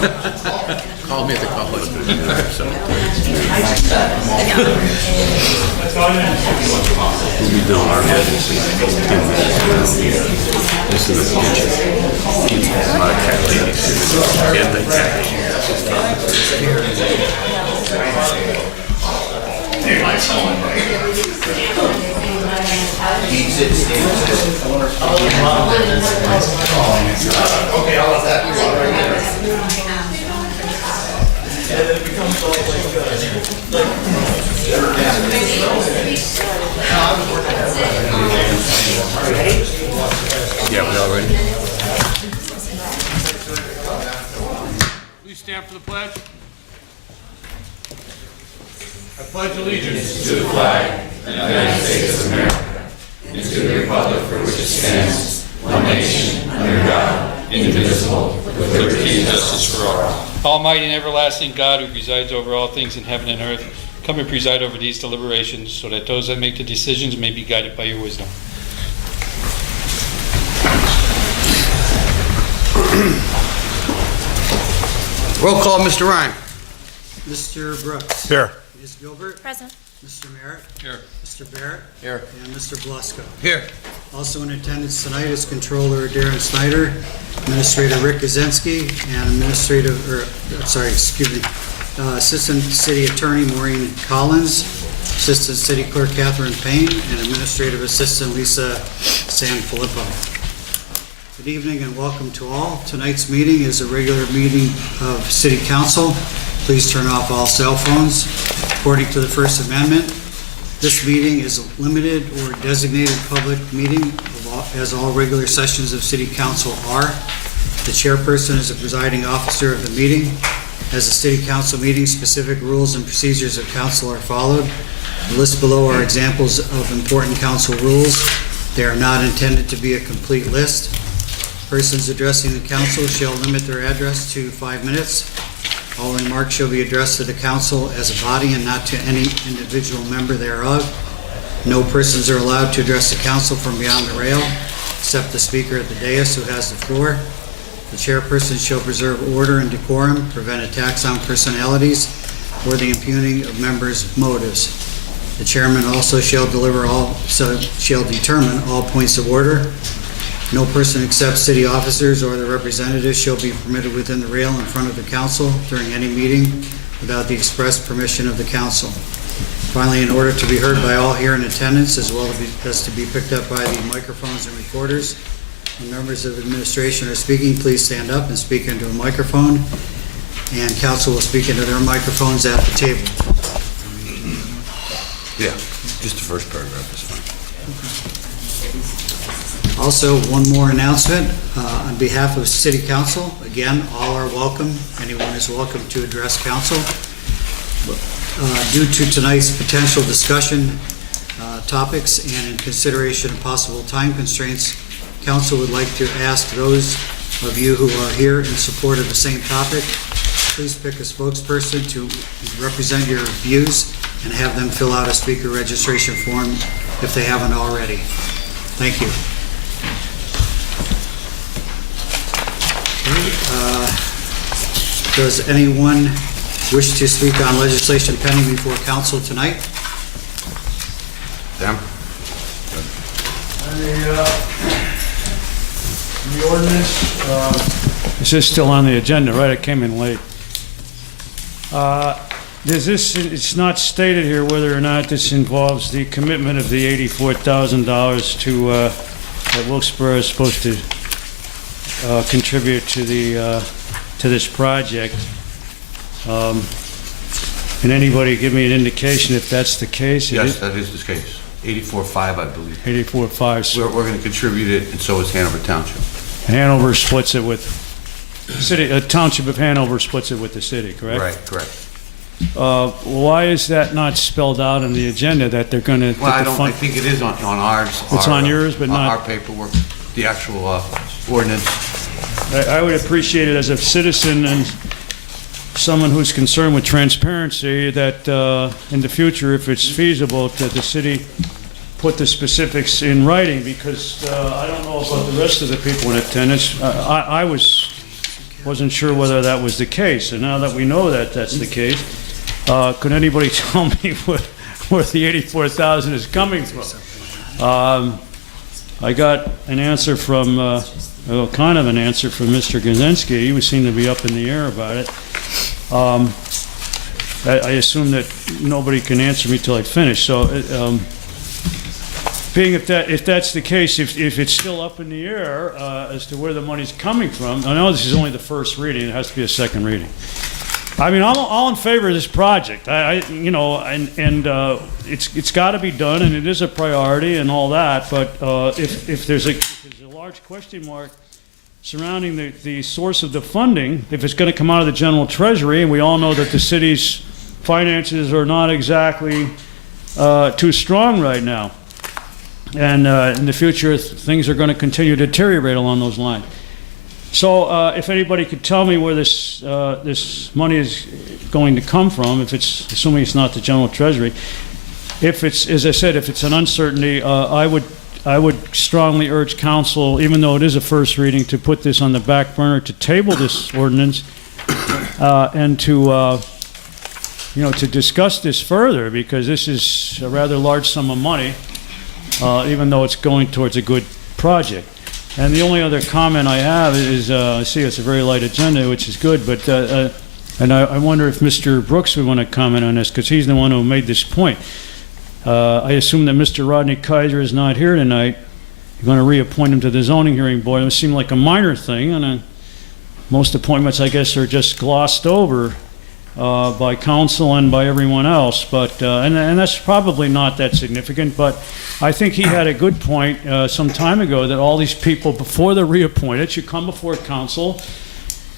Call me at the college. We'll be doing our business in 10 minutes. This is the picture. It's not a cat lady. Get the cat lady. Okay, I'll let that. Yeah, we all ready? Please stand for the pledge. I pledge allegiance To the flag of the United States of America and to the republic for which it stands, one nation, under God, indivisible, with liberty and justice for all. Almighty and everlasting God, who presides over all things in heaven and earth, come and preside over these deliberations, so that those that make the decisions may be guided by your wisdom. Roll call, Mr. Ryan. Mr. Brooks. Here. Ms. Gilbert. Present. Mr. Merritt. Here. Mr. Barrett. Here. And Mr. Blusko. Here. Also in attendance tonight is Controller Darren Snyder, Administrator Rick Kaczynski, and Assistant City Attorney Maureen Collins, Assistant City Clerk Catherine Payne, and Administrative Assistant Lisa Sanfilippo. Good evening and welcome to all. Tonight's meeting is a regular meeting of City Council. Please turn off all cell phones. According to the First Amendment, this meeting is a limited or designated public meeting, as all regular sessions of City Council are. The chairperson is the presiding officer of the meeting. As a City Council meeting, specific rules and procedures of council are followed. The list below are examples of important council rules. They are not intended to be a complete list. Persons addressing the council shall limit their address to 5 minutes. All remarks shall be addressed to the council as a body and not to any individual member thereof. No persons are allowed to address the council from beyond the rail, except the speaker at the dais who has the floor. The chairperson shall preserve order and decorum, prevent attacks on personalities, or the impugning of members' motives. The chairman also shall determine all points of order. No person except city officers or their representatives shall be permitted within the rail in front of the council during any meeting without the express permission of the council. Finally, in order to be heard by all here in attendance, as well as to be picked up by the microphones and recorders, when members of administration are speaking, please stand up and speak into a microphone, and council will speak into their microphones at the table. Yeah, just the first paragraph is fine. Also, one more announcement. On behalf of City Council, again, all are welcome. Anyone is welcome to address council. Due to tonight's potential discussion topics and in consideration of possible time constraints, council would like to ask those of you who are here in support of the same topic, please pick a spokesperson to represent your views and have them fill out a speaker registration form if they haven't already. Thank you. Does anyone wish to speak on legislation pending before council tonight? Sam? The ordinance, this is still on the agenda, right? It came in late. It's not stated here whether or not this involves the commitment of the $84,000 to, that Wilkes-Barre is supposed to contribute to the, to this project. Can anybody give me an indication if that's the case? Yes, that is the case. 84.5, I believe. 84.5. We're going to contribute it, and so is Hanover Township. Hanover splits it with city. Township of Hanover splits it with the city, correct? Right, correct. Why is that not spelled out on the agenda that they're going to? Well, I think it is on ours. It's on yours, but not our paperwork. The actual ordinance. I would appreciate it as a citizen and someone who's concerned with transparency that in the future, if it's feasible, that the city put the specifics in writing, because I don't know about the rest of the people in attendance. I was wasn't sure whether that was the case. And now that we know that that's the case, could anybody tell me where the 84,000 is coming from? I got an answer from, kind of an answer from Mr. Gazinski. He seemed to be up in the air about it. I assume that nobody can answer me till I finish. So, being if that's the case, if it's still up in the air as to where the money's coming from, I know this is only the first reading. It has to be a second reading. I mean, I'm all in favor of this project. It's got to be done, and it is a priority and all that. But if there's a large question mark surrounding the source of the funding, if it's going to come out of the general treasury, and we all know that the city's finances are not exactly too strong right now, and in the future things are going to continue to deteriorate along those lines. So if anybody could tell me where this money is going to come from, if it's, assuming it's not the general treasury, if it's, as I said, if it's an uncertainty, I would strongly urge council, even though it is a first reading, to put this on the back burner, to table this ordinance, and to to discuss this further, because this is a rather large sum of money, even though it's going towards a good project. And the only other comment I have is, I see it's a very light agenda, which is good, but and I wonder if Mr. Brooks would want to comment on this, because he's the one who made this point. I assume that Mr. Rodney Kaiser is not here tonight. You're going to reappoint him to the zoning hearing board. It would seem like a minor thing, and most appointments, I guess, are just glossed over by council and by everyone else. But and that's probably not that significant. But I think he had a good point some time ago that all these people, before they're reappointed, should come before council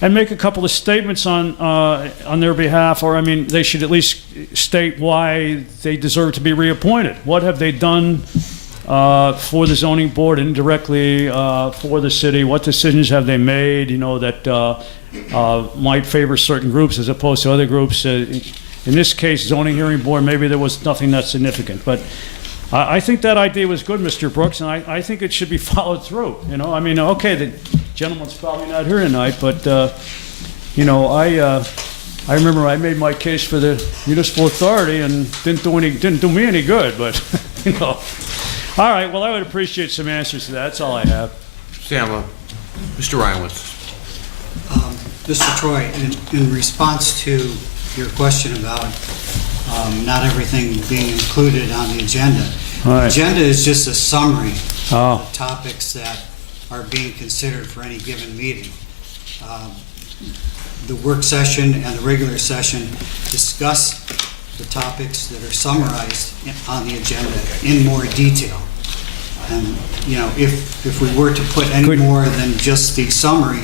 and make a couple of statements on their behalf, or I mean, they should at least state why they deserve to be reappointed. What have they done for the zoning board, indirectly for the city? What decisions have they made, that might favor certain groups as opposed to other groups? In this case, zoning hearing board, maybe there was nothing that significant, but I think that idea was good, Mr. Brooks, and I think it should be followed through. I mean, okay, the gentleman's probably not here tonight, but I remember I made my case for the municipal authority and didn't do me any good, but All right, well, I would appreciate some answers to that. That's all I have. Sam, Mr. Reinwitz. Mr. Troy, in response to your question about not everything being included on the agenda, Right. the agenda is just a summary Oh. of the topics that are being considered for any given meeting. The work session and the regular session discuss the topics that are summarized on the agenda in more detail. And, if we were to put any more than just the summary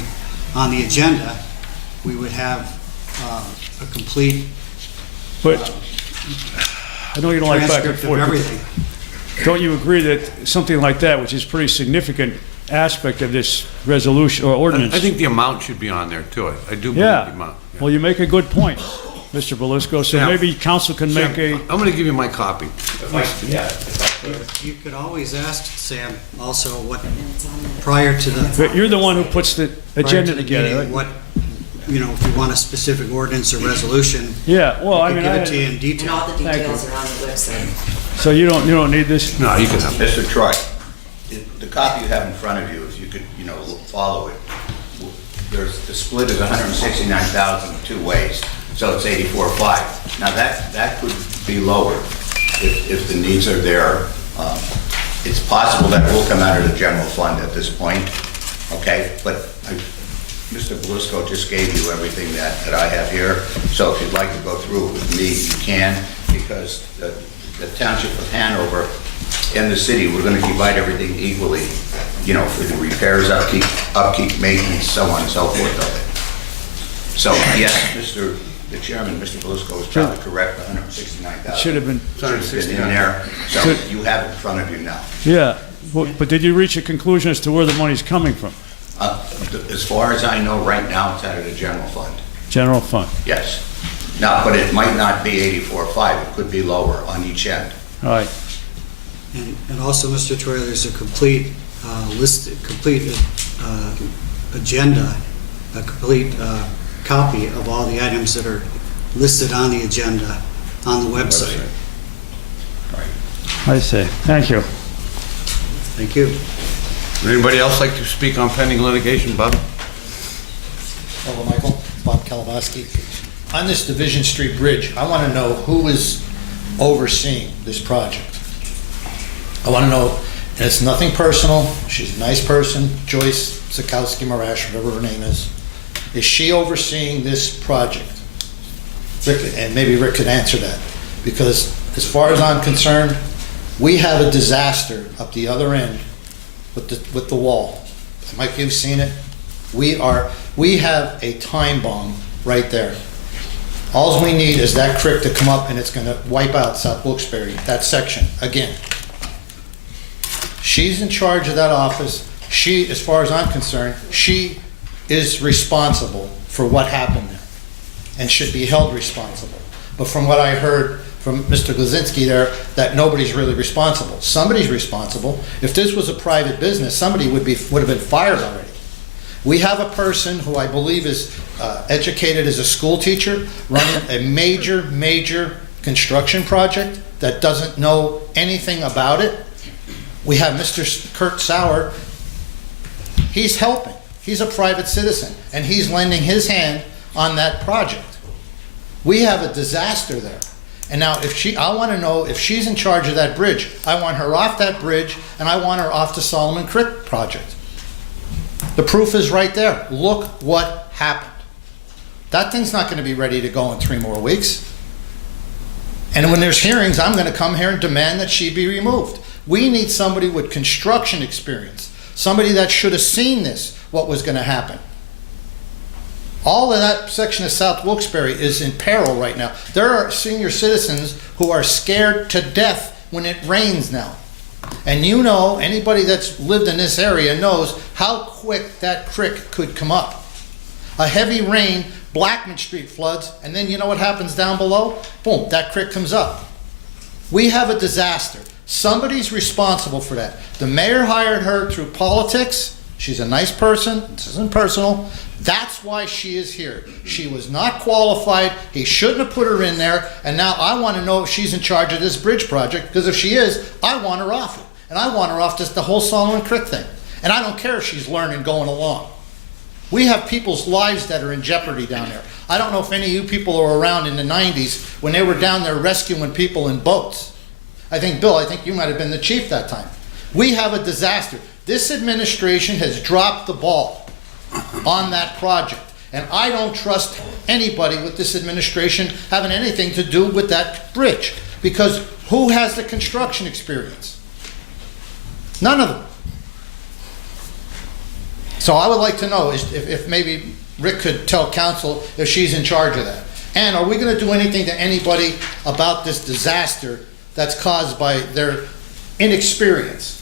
on the agenda, we would have a complete But I know you don't like back and transcript of forth. everything. Don't you agree that something like that, which is a pretty significant aspect of this resolution or ordinance? I think the amount should be on there too. I do believe the Yeah. amount. Yeah. Well, you make a good point, Mr. Belusco. So Sam, maybe council can make Sam, I'm going to give you my copy. You could always ask Sam also what, prior to the But you're the one who puts the prior agenda to the together. meeting, Right? what, if you want a specific ordinance or resolution, Yeah. Well, I I mean, give it to you in And detail. all the Thank you. details are on the website. so you don't need this. No, you can have it. Mr. Troy, the copy you have in front of you, if you could, follow it, the split is 169,000 two ways, so it's 84.5. Now, that could be lower if the needs are there. It's possible that it will come out of the general fund at this point, okay? But Mr. Belusco just gave you everything that I have here, so if you'd like to go through it with me, you can, because the Township of Hanover and the city, we're gonna divide everything equally, for the repairs, upkeep, maintenance, so on and so forth of it. So, yes, the chairman, Mr. Belusco, is probably correct, 169,000. Should have been. In there, so you have it in front of you now. Yeah. But did you reach a conclusion as to where the money's coming from? As far as I know, right now, it's out of the general fund, General fund. yes. Now, but it might not be 84.5, it could be lower on each end. All right. And also, Mr. Troy, there's a complete agenda a complete copy of all the items that are listed on the agenda on the website. I see. Thank you. Thank you. Would anybody else like to speak on pending litigation, Bob? Hello, Michael. Bob Kalabowski. On this Division Street Bridge, I want to know who is overseeing this project. I want to know, and it's nothing personal, she's a nice person, Joyce Sikowski-Marash, whatever her name is. Is she overseeing this project? Rick, and maybe Rick could answer that, because as far as I'm concerned, we have a disaster up the other end with the wall. Mike, you've seen it. We have a time bomb right there. All we need is that creek to come up and it's gonna wipe out South Wilkes-Barre, that section, again. She's in charge of that office. She, as far as I'm concerned, she is responsible for what happened there and should be held responsible. But from what I heard from Mr. Glazinski there, that nobody's really responsible. Somebody's responsible. If this was a private business, somebody would have been fired already. We have a person who I believe is educated as a school teacher running a major construction project that doesn't know anything about it. We have Mr. Kurt Sauer. He's helping. He's a private citizen, and he's lending his hand on that project. We have a disaster there. And now I want to know if she's in charge of that bridge. I want her off that bridge, and I want her off the Solomon Creek project. The proof is right there. Look what happened. That thing's not going to be ready to go in 3 more weeks. And when there's hearings, I'm going to come here and demand that she be removed. We need somebody with construction experience, somebody that should have seen this, what was going to happen. All of that section of South Wilkes-Barre is in peril right now. There are senior citizens who are scared to death when it rains now. And you know, anybody that's lived in this area knows how quick that creek could come up. A heavy rain, Blackman Street floods, and then you know what happens down below? Boom, that creek comes up. We have a disaster. Somebody's responsible for that. The mayor hired her through politics. She's a nice person. This isn't personal. That's why she is here. She was not qualified. He shouldn't have put her in there. And now I want to know if she's in charge of this bridge project, because if she is, I want her off it. And I want her off just the whole Solomon Creek thing. And I don't care if she's learning going along. We have people's lives that are in jeopardy down there. I don't know if any of you people are around in the 90s when they were down there rescuing people in boats. I think, Bill, you might have been the chief that time. We have a disaster. This administration has dropped the ball on that project. And I don't trust anybody with this administration having anything to do with that bridge. Because who has the construction experience? None of them. So I would like to know if maybe Rick could tell council if she's in charge of that. And are we going to do anything to anybody about this disaster that's caused by their inexperience?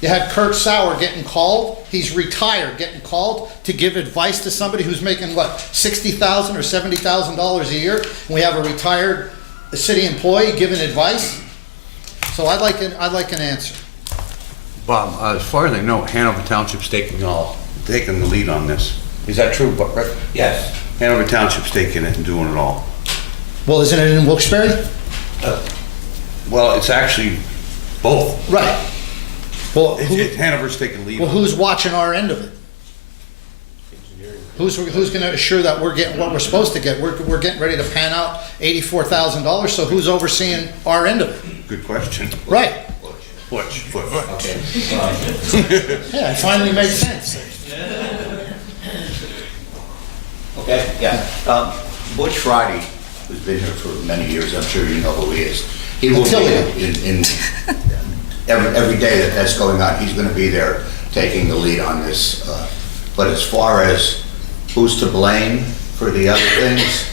You had Kurt Sauer getting called. He's retired, getting called to give advice to somebody who's making, what, $60,000 or $70,000 a year? And we have a retired city employee giving advice. So I'd like an answer. Bob, as far as I know, Hanover Township's taking the lead on this. Is that true, Rick? Yes. Hanover Township's taking it and doing it all. Well, isn't it in Wilkes-Barre? Well, it's actually both. Right. Well, Hanover's taking lead. Well, who's watching our end of it? Who's going to assure that we're getting what we're supposed to get? We're getting ready to pan out $84,000. So who's overseeing our end of it? Good question. Right. Butch. Okay. Yeah, it finally makes sense. Okay, yeah. Butch Friday, who's been here for many years, I'm sure you know who he is. He will be in every day that's going on, he's going to be there taking the lead on this. But as far as who's to blame for the other things,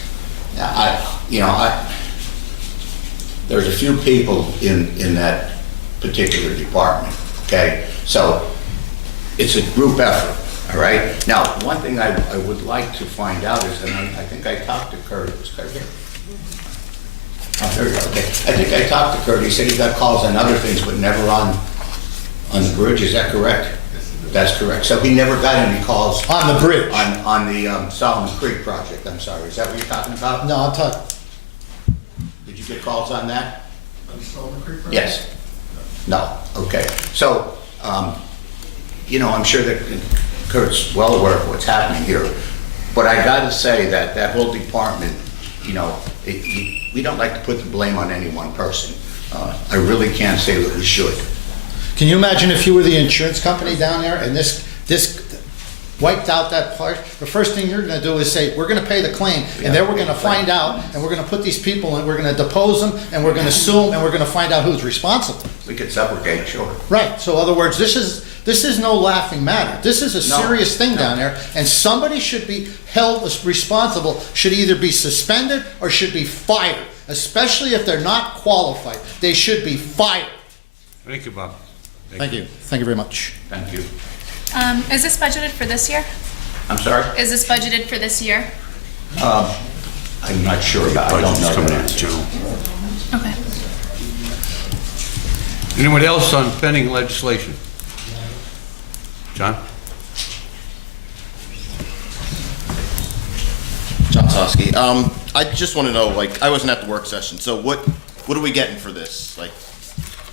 there's a few people in that particular department, okay? So it's a group effort, all right? Now, one thing I would like to find out is, and I think I talked to Kurt, was Kurt here? Oh, there you go, okay. I think I talked to Kurt, he said he got calls on other things, but never on the bridge, is that correct? That's correct. So he never got any calls On the bridge? on the Solomon Creek project, I'm sorry. Is that what you're talking about? No, I'm talking, Did you get calls on that? On Solomon Creek project? Yes. No, okay. So, I'm sure that Kurt's well aware of what's happening here. But I gotta say that that whole department, we don't like to put the blame on any one person. I really can't say that we should. can you imagine if you were the insurance company down there and this wiped out that part? The first thing you're gonna do is say, we're gonna pay the claim, and then we're gonna find out, and we're gonna put these people, and we're gonna depose them, and we're gonna sue them, and we're gonna find out who's responsible. We could subrogate, sure. Right, so in other words, this is no laughing matter. This is a No, serious thing no. down there, and somebody should be held as responsible, should either be suspended or should be fired, especially if they're not qualified. They should be fired. Thank you, Bob. Thank you. Thank you very much. Thank you. Is this budgeted for this year? I'm sorry? Is this budgeted for this year? I'm not sure about, I don't Budget's know. coming that. in June. Okay. Anyone else on pending legislation? John? John Toski. I just want to know, I wasn't at the work session, so what are we getting for this?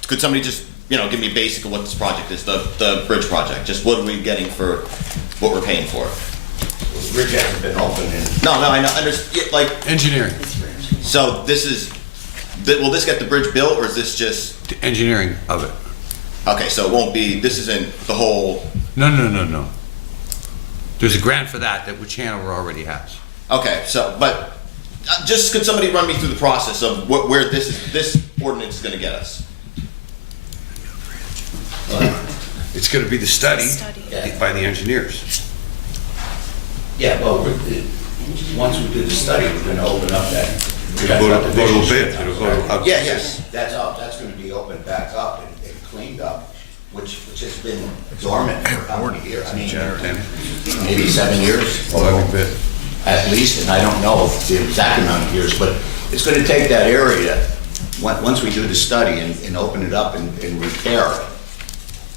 Could somebody just, give me a basic of what this project is, the bridge project? Just what are we getting for what we're paying for? The bridge hasn't been open in. No, I know, Engineering. so will this get the bridge built, or is this just, The engineering of it. okay, so it won't be, this isn't the whole, No. There's a grant for that which Hanover already has. okay, so, but, just could somebody run me through the process of where this ordinance is gonna get us? It's gonna be the study Study. by the engineers. Yeah, well, once we do the study, we're gonna open up that. Go to bid. It'll go out. Yeah, yes. That's gonna be opened back up and cleaned up, which has been dormant for how many years? I mean, 10, maybe 7 years. 11 bid. At least, and I don't know the exact amount of years, but it's gonna take that area, once we do the study and open it up and repair it.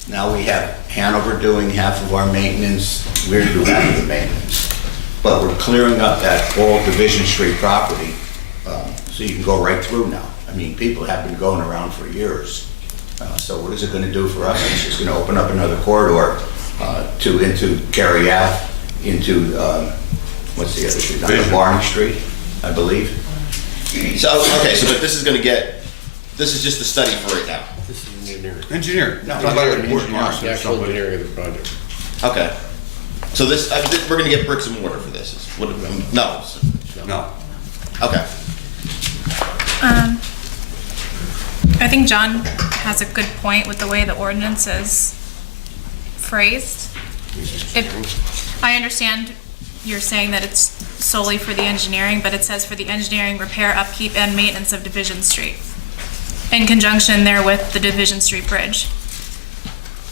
Now we have Hanover doing half of our maintenance, we're doing half of the maintenance. But we're clearing up that whole Division Street property, so you can go right through now. I mean, people have been going around for years. So what is it gonna do for us? It's just gonna open up another corridor into Cary Ave, into, what's the other street? Barney Street, I believe. So, okay, so but this is just the study for right now. Engineering. No, Talk about engineering. Ward Marshall or somebody. engineering of the project. Okay. So we're gonna get bricks and mortar for this, is what, no, No. okay. I think John has a good point with the way the ordinance is phrased. I understand you're saying that it's solely for the engineering, but it says for the engineering, repair, upkeep, and maintenance of Division Street, in conjunction there with the Division Street Bridge.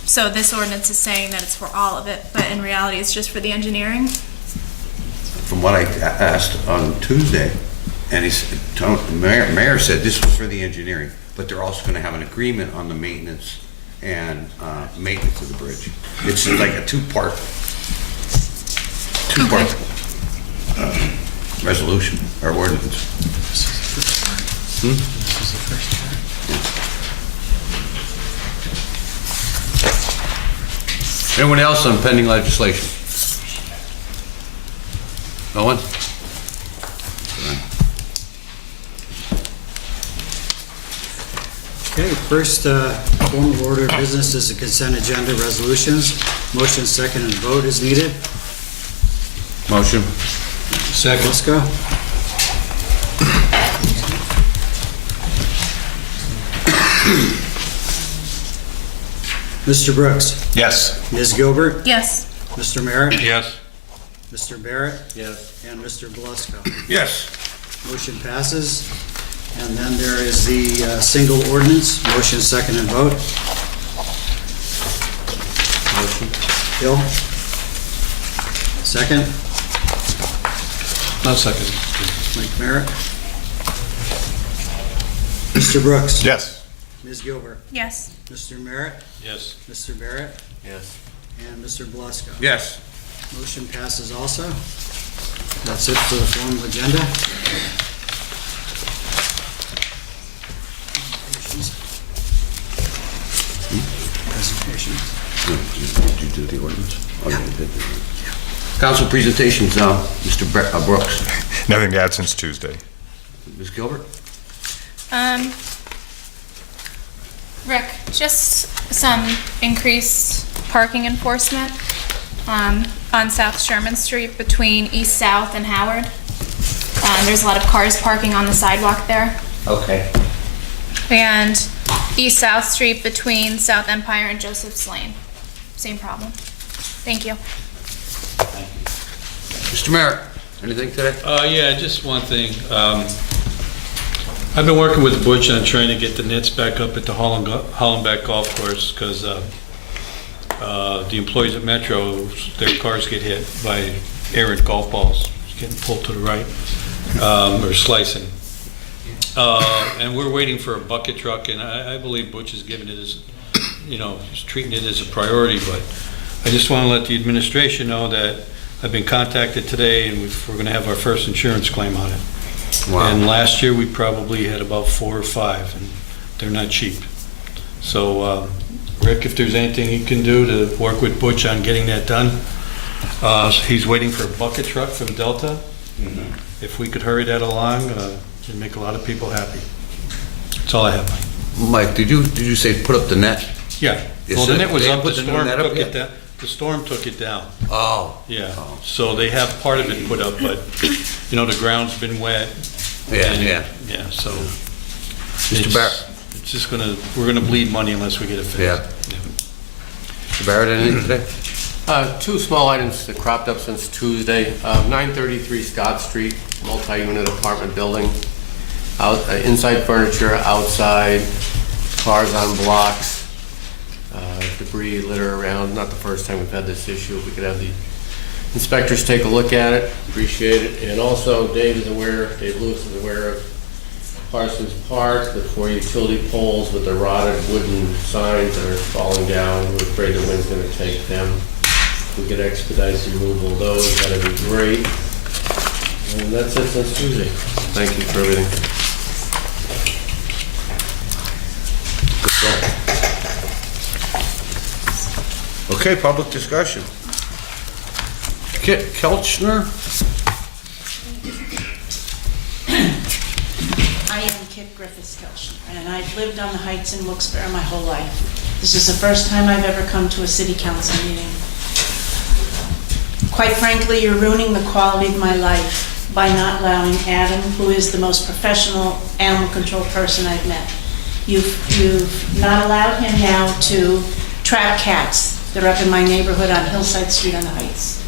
So this ordinance is saying that it's for all of it, but in reality, it's just for the engineering? From what I asked on Tuesday, and Mayor said this was for the engineering, but they're also gonna have an agreement on the maintenance and maintenance of the bridge. It's like a two-part resolution or ordinance. Anyone else on pending legislation? No one? Okay, first formal order of business is the consent agenda resolutions. Motion, second, and vote is needed. Motion. Second. Let's go. Mr. Brooks, Yes. Ms. Gilbert, Yes. Mr. Merritt, Yes. Mr. Barrett. Yes. And Mr. Belusko. Yes. Motion passes. And then there is the single ordinance. Motion, second, and vote. Motion. Bill? Second. No second. Mike Merritt. Mr. Brooks? Yes. Ms. Gilbert? Yes. Mr. Merritt? Yes. Mr. Barrett? Yes. and Mr. Belasco. Yes. Motion passes also. That's it for the formal agenda. Presentation. Did you do the ordinance? Oh, yeah, you did. Council presentations, Mr. Brooks. Nothing to add since Tuesday. Ms. Gilbert? Rick, just some increased parking enforcement on South Sherman Street between East South and Howard. There's a lot of cars parking on the sidewalk there. Okay. And East South Street between South Empire and Joseph's Lane. Same problem. Thank you. Mr. Merrick, anything today? Yeah, just one thing. I've been working with Butch on trying to get the nets back up at the Hollenbeck Golf Course because the employees at Metro, their cars get hit by errant golf balls getting pulled to the right or slicing. And we're waiting for a bucket truck, and I believe Butch is giving it as, he's treating it as a priority, but I just want to let the administration know that I've been contacted today, and we're going to have our first insurance claim on it. Wow. And last year, we probably had about 4 or 5, and they're not cheap. So, Rick, if there's anything you can do to work with Butch on getting that done. He's waiting for a bucket truck from Delta. If we could hurry that along, it'd make a lot of people happy. That's all I have, Mike. Mike, did you say put up the net? Yeah. Yes, Well, the sir. net was They up, the put the new storm net up took yet? it down. The storm took it down. Oh. Yeah, Oh. so they have part of it put up, but, the ground's been wet. Yeah, and- yeah. Yeah, so. Mr. Barrett? It's just we're gonna bleed money unless we get it fixed. Yeah. Mr. Barrett, anything today? Two small items that cropped up since Tuesday. 933 Scott Street, multi-unit apartment building. Inside furniture, outside, cars on blocks, debris litter around. Not the first time we've had this issue. If we could have the inspectors take a look at it, appreciate it. And also, Dave Lewis is aware of Parsons Park, the 4 utility poles with the rotted wooden signs that are falling down. We're afraid the wind's going to take them. If we could expedite the removal of those, that'd be great. And that's it since Tuesday. Thank you for everything. Okay, public discussion. Kit Kelchner? I am Kit Griffiths-Kelch, and I've lived on the Heights in Wilkes-Barre my whole life. This is the first time I've ever come to a city council meeting. Quite frankly, you're ruining the quality of my life by not allowing Adam, who is the most professional animal control person I've met. You've not allowed him now to trap cats. They're up in my neighborhood on Hillside Street on the Heights.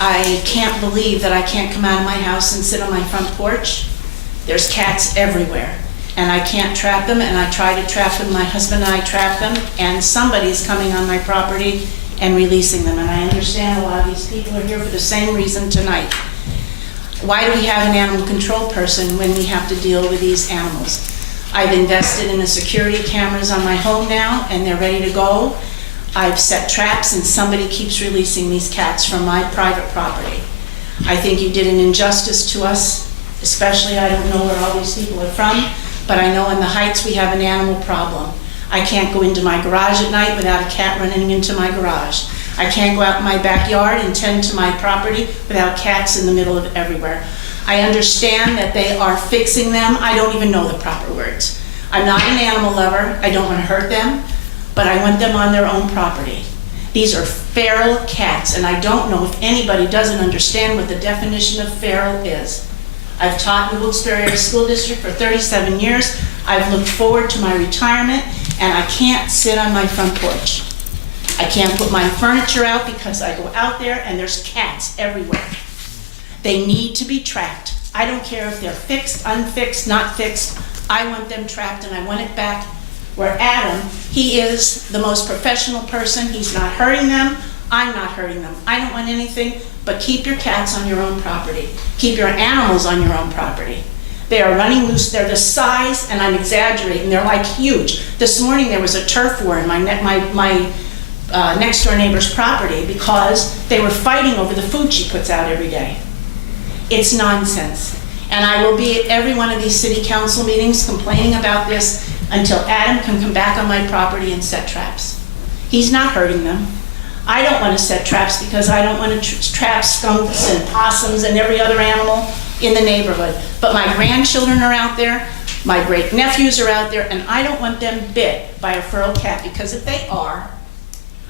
I can't believe that I can't come out of my house and sit on my front porch. There's cats everywhere, and I can't trap them, and I try to trap them. My husband and I trap them, and somebody's coming on my property and releasing them, and I understand a lot of these people are here for the same reason tonight. Why do we have an animal control person when we have to deal with these animals? I've invested in the security cameras on my home now, and they're ready to go. I've set traps, and somebody keeps releasing these cats from my private property. I think you did an injustice to us, especially, I don't know where all these people are from, but I know in the Heights we have an animal problem. I can't go into my garage at night without a cat running into my garage. I can't go out in my backyard and tend to my property without cats in the middle of everywhere. I understand that they are fixing them. I don't even know the proper words. I'm not an animal lover. I don't want to hurt them, but I want them on their own property. These are feral cats, and I don't know if anybody doesn't understand what the definition of feral is. I've taught in the Wilkes-Barre Area School District for 37 years. I've looked forward to my retirement, and I can't sit on my front porch. I can't put my furniture out because I go out there and there's cats everywhere. They need to be trapped. I don't care if they're fixed, unfixed, not fixed. I want them trapped, and I want it back where Adam, he is the most professional person. He's not hurting them. I'm not hurting them. I don't want anything but keep your cats on your own property. Keep your animals on your own property. They are running loose. They're the size, and I'm exaggerating, they're like huge. This morning there was a turf war in my next door neighbor's property because they were fighting over the food she puts out every day. It's nonsense. And I will be at every one of these city council meetings complaining about this until Adam can come back on my property and set traps. He's not hurting them. I don't want to set traps because I don't want to trap skunks and possums and every other animal in the neighborhood. But my grandchildren are out there, my great nephews are out there, and I don't want them bit by a feral cat, because if they are,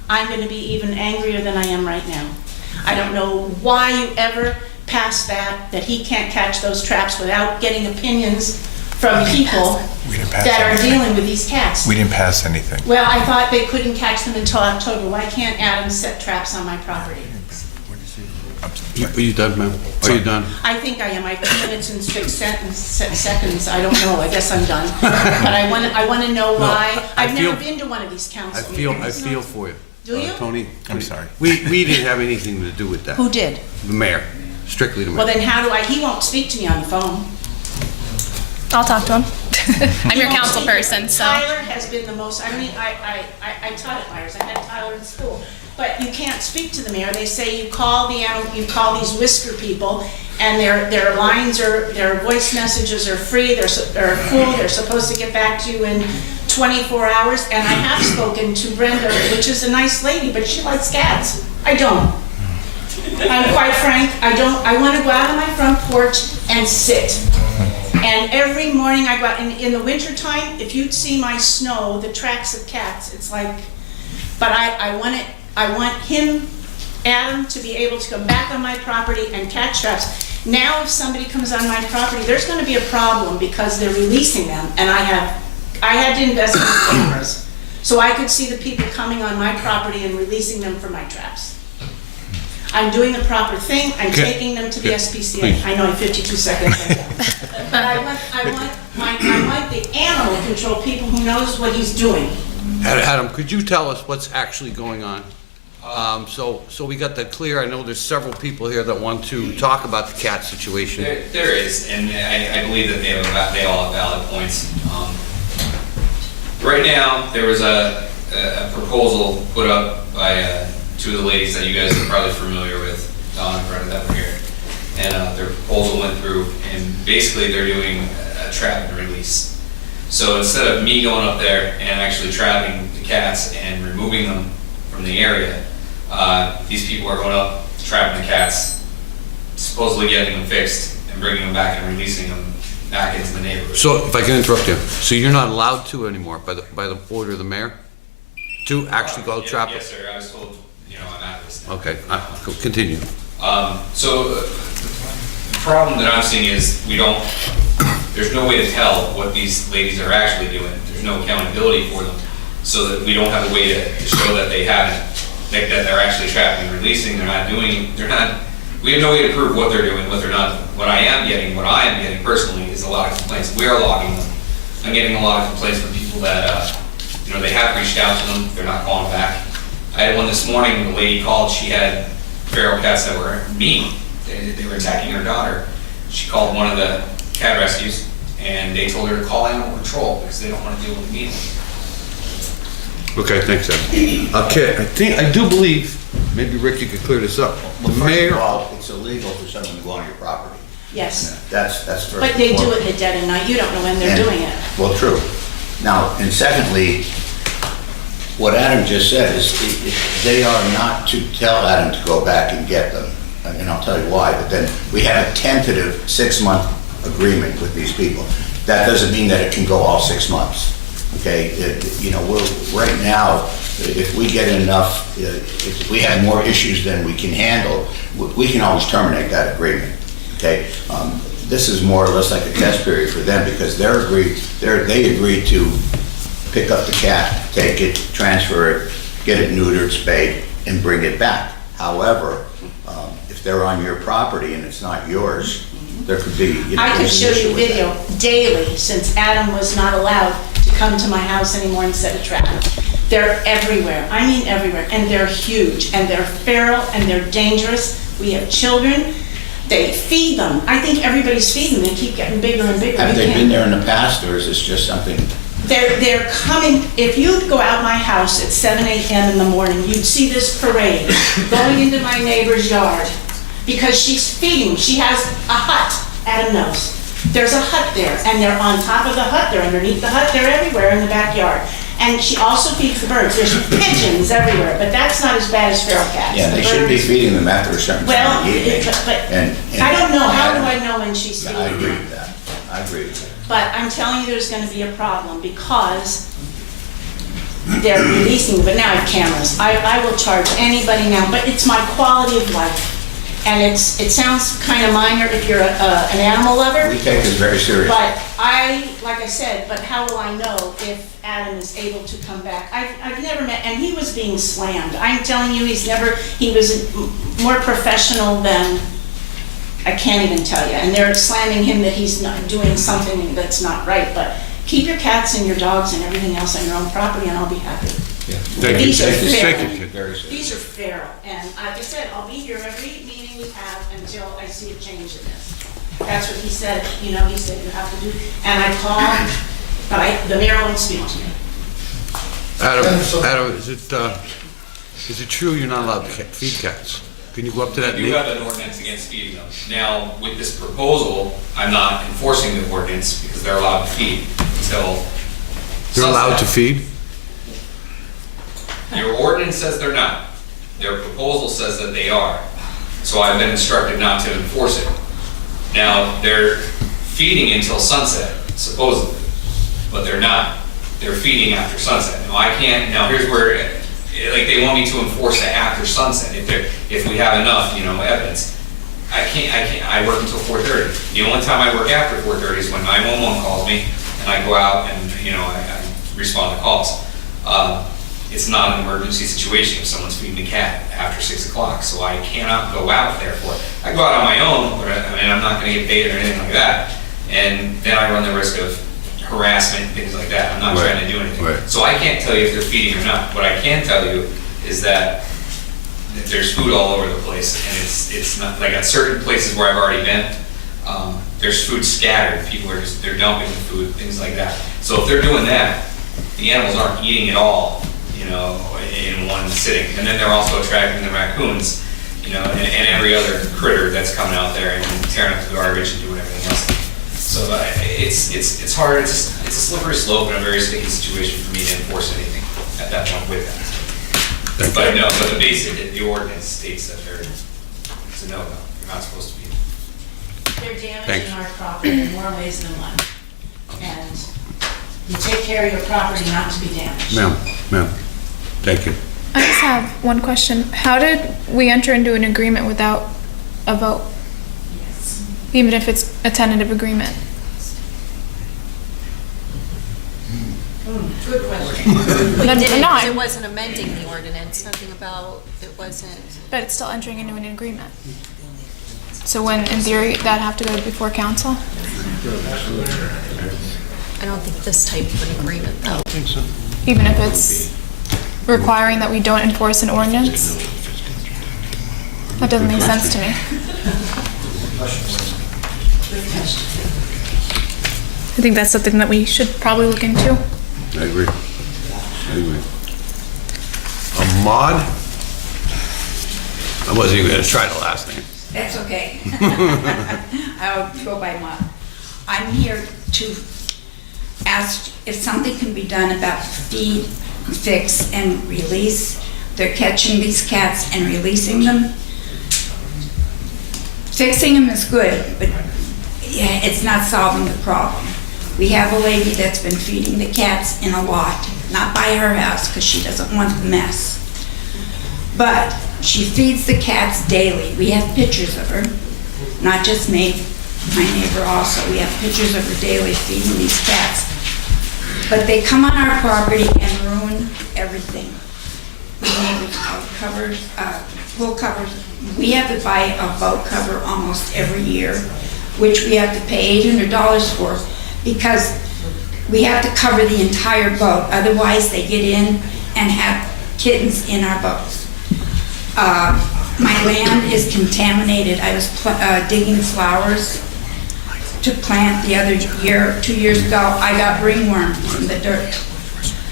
I'm going to be even angrier than I am right now. I don't know why you ever passed that he can't catch those traps without getting opinions from people that are dealing with these cats. We didn't pass anything. Well, I thought they couldn't catch them until October. Why can't Adam set traps on my property? Are you done, ma'am? Are you done? I think I am. I have 2 minutes and 6 seconds. I don't know. I guess I'm done. But I want to know why. I've never been to one of these council meetings. I feel for you. Do you? Tony? I'm sorry. We didn't have anything to do with that. Who did? The mayor, strictly the mayor. Well, then how do he won't speak to me on the phone. I'll talk to him. I'm your He won't council speak to me. person, so. Tyler has been the most, I mean, I taught at Myers. I had Tyler in school. But you can't speak to the mayor. They say you call these whisker people, and their lines their voice messages are free, they're full, they're supposed to get back to you in 24 hours. And I have spoken to Brenda, which is a nice lady, but she likes cats. I don't. I'm quite frank, I want to go out on my front porch and sit. And every morning I go out, in the wintertime, if you'd see my snow, the tracks of cats, it's like, but I want him, Adam, to be able to come back on my property and catch traps. Now if somebody comes on my property, there's going to be a problem because they're releasing them, and I had to invest in cameras so I could see the people coming on my property and releasing them from my traps. I'm doing the proper thing. I'm taking them to the SPCA. Please. I know I'm 52 seconds. But I want the animal control people who knows what he's doing. Adam, could you tell us what's actually going on? So we got that clear. I know there's several people here that want to talk about the cat situation. There is, and I believe that they all have valid points. Right now, there was a proposal put up by two of the ladies that you guys are probably familiar with, Dawn and Brenda, that were here. And their proposal went through, and basically they're doing a trap and release. So instead of me going up there and actually trapping the cats and removing them from the area, these people are going up, trapping the cats, supposedly getting them fixed, and bringing them back and releasing them back into the neighborhood. So if I can interrupt you, so you're not allowed to anymore by the order of the mayor to actually go trap them? Yes, sir. I was told, I'm out of this now. Okay, continue. So the problem that I'm seeing is there's no way to tell what these ladies are actually doing. There's no accountability for them, so that we don't have a way to show that they haven't, that they're actually trapping and releasing. We have no way to prove what they're doing, what they're not doing. What I am getting personally is a lot of complaints. We are logging them. I'm getting a lot of complaints from people that, they have reached out to them, they're not calling back. I had one this morning, the lady called, she had feral cats that were mean. They were attacking her daughter. She called one of the cat rescues, and they told her to call animal control because they don't want to deal with the mean ones. Okay, thanks, Ed. Okay, I do believe, maybe Rick, you could clear this up. The First mayor, of all, it's illegal for someone to go on your property. Yes. That's first. But they and do it foremost. in the dead of night. You don't know when they're And- doing it. Well, true. Now, and secondly, what Adam just said is they are not to tell Adam to go back and get them. And I'll tell you why, but then we have a tentative 6-month agreement with these people. That doesn't mean that it can go all 6 months. Okay, we're right now, if we get enough, if we have more issues than we can handle, we can always terminate that agreement. Okay, this is more or less like a test period for them because they agreed to pick up the cat, take it, transfer it, get it neutered, spayed, and bring it back. However, if they're on your property and it's not yours, there could be. I could there's show an issue you with video daily since Adam was not allowed to come to my house anymore and set a trap. They're everywhere. I mean everywhere. And they're huge, and they're feral, and they're dangerous. We have children. They feed them. I think everybody's feeding them. They keep getting bigger and bigger. Have We they can't- been there in the past, or is this just something They're coming, if you'd go out my house at 7 a.m. in the morning, you'd see this parade going into my neighbor's yard because she's feeding. She has a hut, Adam knows. There's a hut there, and they're on top of the hut, they're underneath the hut, they're everywhere in the backyard. And she also feeds the birds. There's pigeons everywhere, but that's not as bad as feral cats. Yeah, The they should be birds- feeding them after a certain Well, time of the evening. but And I don't know, how do Adam- I know when she's feeding? I agree with that. I agree with that. But I'm telling you, there's gonna be a problem because they're releasing, but now I have cameras. I will charge anybody now, but it's my quality of life. And it sounds kind of minor if you're an animal lover. We take this very seriously. But like I said, but how will I know if Adam is able to come back? I've never met, and he was being slammed. I'm telling you, he was more professional than, I can't even tell you. And they're slamming him that he's not doing something that's not right. But keep your cats and your dogs and everything else on your own property and I'll be happy. Thank you. These are Thank you. feral. These are feral. And like I said, I'll be here every meeting we have until I see a change in this. That's what he said, he said you have to do. And I called, but the mayor won't speak to me. Adam, is it true you're not allowed to feed cats? Can you go up to that? We do have an ordinance against feeding them. Now, with this proposal, I'm not enforcing the ordinance because they're allowed to feed until They're allowed to sunset. feed? Your ordinance says they're not. Their proposal says that they are. So I've been instructed not to enforce it. Now, they're feeding until sunset, supposedly, but they're not. They're feeding after sunset. Now, I can't, now here's where, like, they want me to enforce it after sunset, if we have enough, evidence. I work until 4:30. The only time I work after 4:30 is when 911 calls me, and I go out and, I respond to calls. It's not an emergency situation if someone's feeding a cat after 6 o'clock, so I cannot go out therefore. I go out on my own, but I'm not gonna get paid or anything like that. And then I run the risk of harassment, things like that. I'm not trying to do anything. Right. So I can't tell you if they're feeding or not. What I can tell you is that there's food all over the place, and it's not, like at certain places where I've already been, there's food scattered. People are they're dumping the food, things like that. So if they're doing that, the animals aren't eating it all, in one sitting. And then they're also attracting the raccoons, and every other critter that's coming out there and tearing up the garbage and doing everything else. So it's hard. It's a slippery slope and a very sticky situation for me to enforce anything at that point with them. But the ordinance states that it's a no-no. You're not supposed to be. They're damaging our property in more ways than one. And you take care of your property not to be damaged. Ma'am, thank you. I just have one question. How did we enter into an agreement without a vote? Even if it's a tentative agreement? Good question. We did it because it wasn't amending the ordinance, nothing about, it wasn't. But it's still entering into an agreement. So when, in theory, that'd have to go before council? I don't think this type of an agreement, though. Even if it's requiring that we don't enforce an ordinance? That doesn't make sense to me. I think that's something that we should probably look into. I agree. Ahmad? I wasn't even gonna try the last name. That's okay. I'll go by Mom. I'm here to ask if something can be done about feed, fix, and release. They're catching these cats and releasing them. Fixing them is good, but yeah, it's not solving the problem. We have a lady that's been feeding the cats in a lot, not by her house because she doesn't want the mess. But she feeds the cats daily. We have pictures of her, not just me, my neighbor also. We have pictures of her daily feeding these cats. But they come on our property and ruin everything. My neighbor's covers, pool covers. We have to buy a boat cover almost every year, which we have to pay $800 for because we have to cover the entire boat. Otherwise, they get in and have kittens in our boats. My land is contaminated. I was digging flowers to plant the other year, 2 years ago, I got ringworm in the dirt.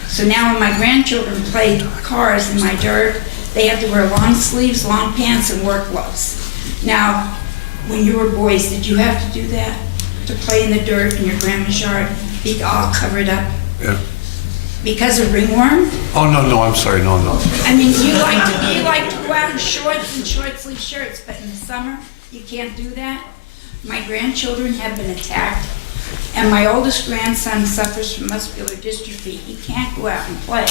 So now when my grandchildren play cars in my dirt, they have to wear long sleeves, long pants, and work gloves. Now, when you were boys, did you have to do that? To play in the dirt in your grandma's yard, be all covered up? Yeah. Because of ringworm? Oh, no, I'm sorry, no. I mean, you like to go out in shorts and short sleeve shirts, but in the summer, you can't do that. My grandchildren have been attacked, and my oldest grandson suffers from muscular dystrophy. He can't go out and play.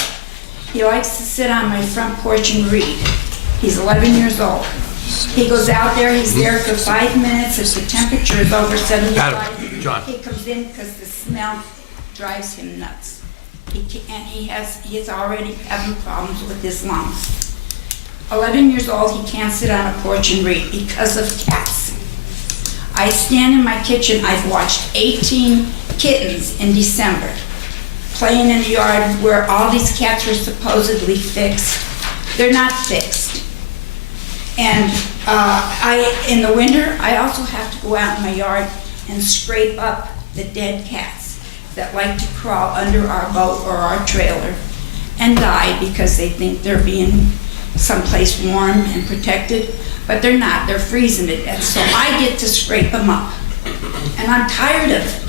He likes to sit on my front porch and read. He's 11 years old. He goes out there, he's there for 5 minutes. If the temperature is over 75, John. he comes in because the smell drives him nuts. He's already having problems with his lungs. 11 years old, he can't sit on a porch and read because of cats. I stand in my kitchen, I've watched 18 kittens in December playing in the yard where all these cats were supposedly fixed. They're not fixed. And in the winter, I also have to go out in my yard and scrape up the dead cats that like to crawl under our boat or our trailer and die because they think they're being someplace warm and protected, but they're not. They're freezing to death. So I get to scrape them up. And I'm tired of it.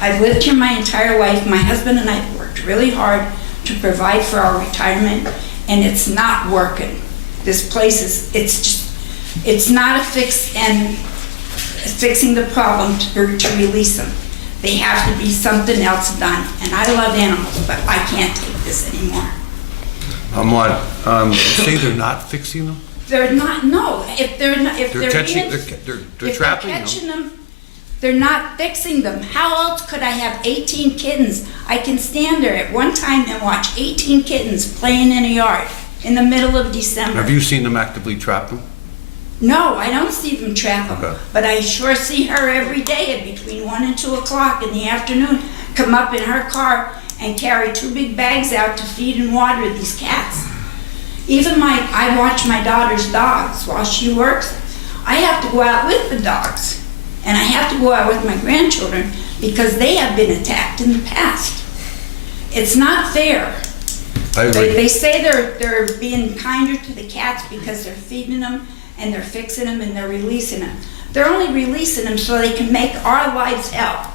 I've lived here my entire life. My husband and I have worked really hard to provide for our retirement, and it's not working. This place it's not a fix and fixing the problem to release them. They have to be something else done. And I love animals, but I can't take this anymore. Say they're not fixing them? They're not, no, if they're They're trapping them. catching them, they're not fixing them. How else could I have 18 kittens? I can stand there at one time and watch 18 kittens playing in a yard in the middle of December. Have you seen them actively trap them? No, I don't see them trap them, Okay. but I sure see her every day at between 1 and 2 o'clock in the afternoon come up in her car and carry 2 big bags out to feed and water these cats. Even I watch my daughter's dogs while she works. I have to go out with the dogs, and I have to go out with my grandchildren because they have been attacked in the past. It's not fair. I agree. They say they're being kinder to the cats because they're feeding them and they're fixing them and they're releasing them. They're only releasing them so they can make our lives hell.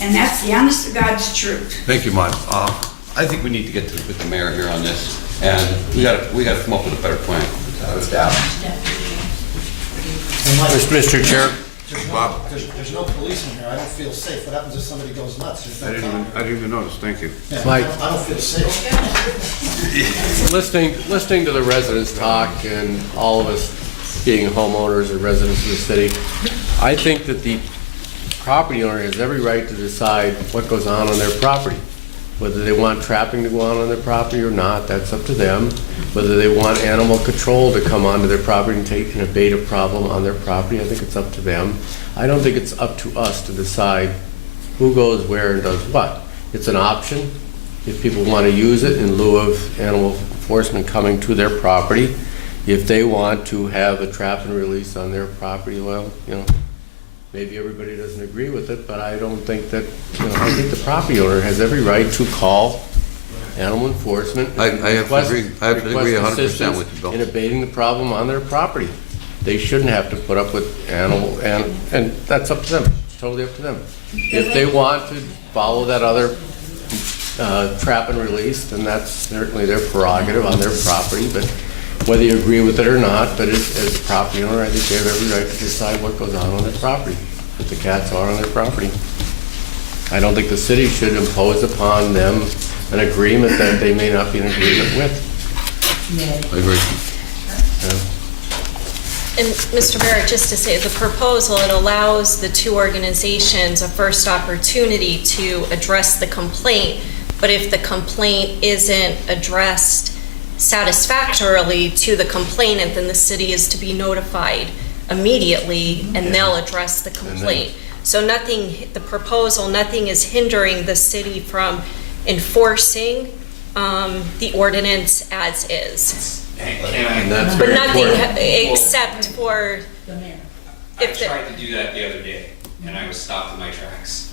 And that's the honest to God's truth. Thank you, Mike. I think we need to get with the mayor here on this, and we gotta come up with a better plan. Without a doubt. Mr. Chair? Bob? There's no police in here. I don't feel safe. What happens if somebody goes nuts? There's no I didn't even notice, thank you. Yeah, Mike. I don't feel safe. Listening to the residents talk and all of us being homeowners and residents of the city, I think that the property owner has every right to decide what goes on their property. Whether they want trapping to go on their property or not, that's up to them. Whether they want animal control to come onto their property and take and abate a problem on their property, I think it's up to them. I don't think it's up to us to decide who goes where and does what. It's an option. If people want to use it in lieu of animal enforcement coming to their property, if they want to have a trap and release on their property, well, maybe everybody doesn't agree with it, but I don't think that, I think the property owner has every right to call animal enforcement. I have to agree 100% with you, Bill. In abating the problem on their property. They shouldn't have to put up with animal, and that's up to them, it's totally up to them. If they want to follow that other trap and release, then that's certainly their prerogative on their property, but whether you agree with it or not, but as a property owner, I think they have every right to decide what goes on their property, if the cats are on their property. I don't think the city should impose upon them an agreement that they may not be in agreement with. I agree. And Mr. Barrett, just to say, the proposal, it allows the two organizations a first opportunity to address the complaint, but if the complaint isn't addressed satisfactorily to the complainant, then the city is to be notified immediately and they'll address the complaint. So nothing, the proposal, nothing is hindering the city from enforcing the ordinance as is. And that's But very nothing important. except for I tried to do that the other day. and I was stopped in my tracks.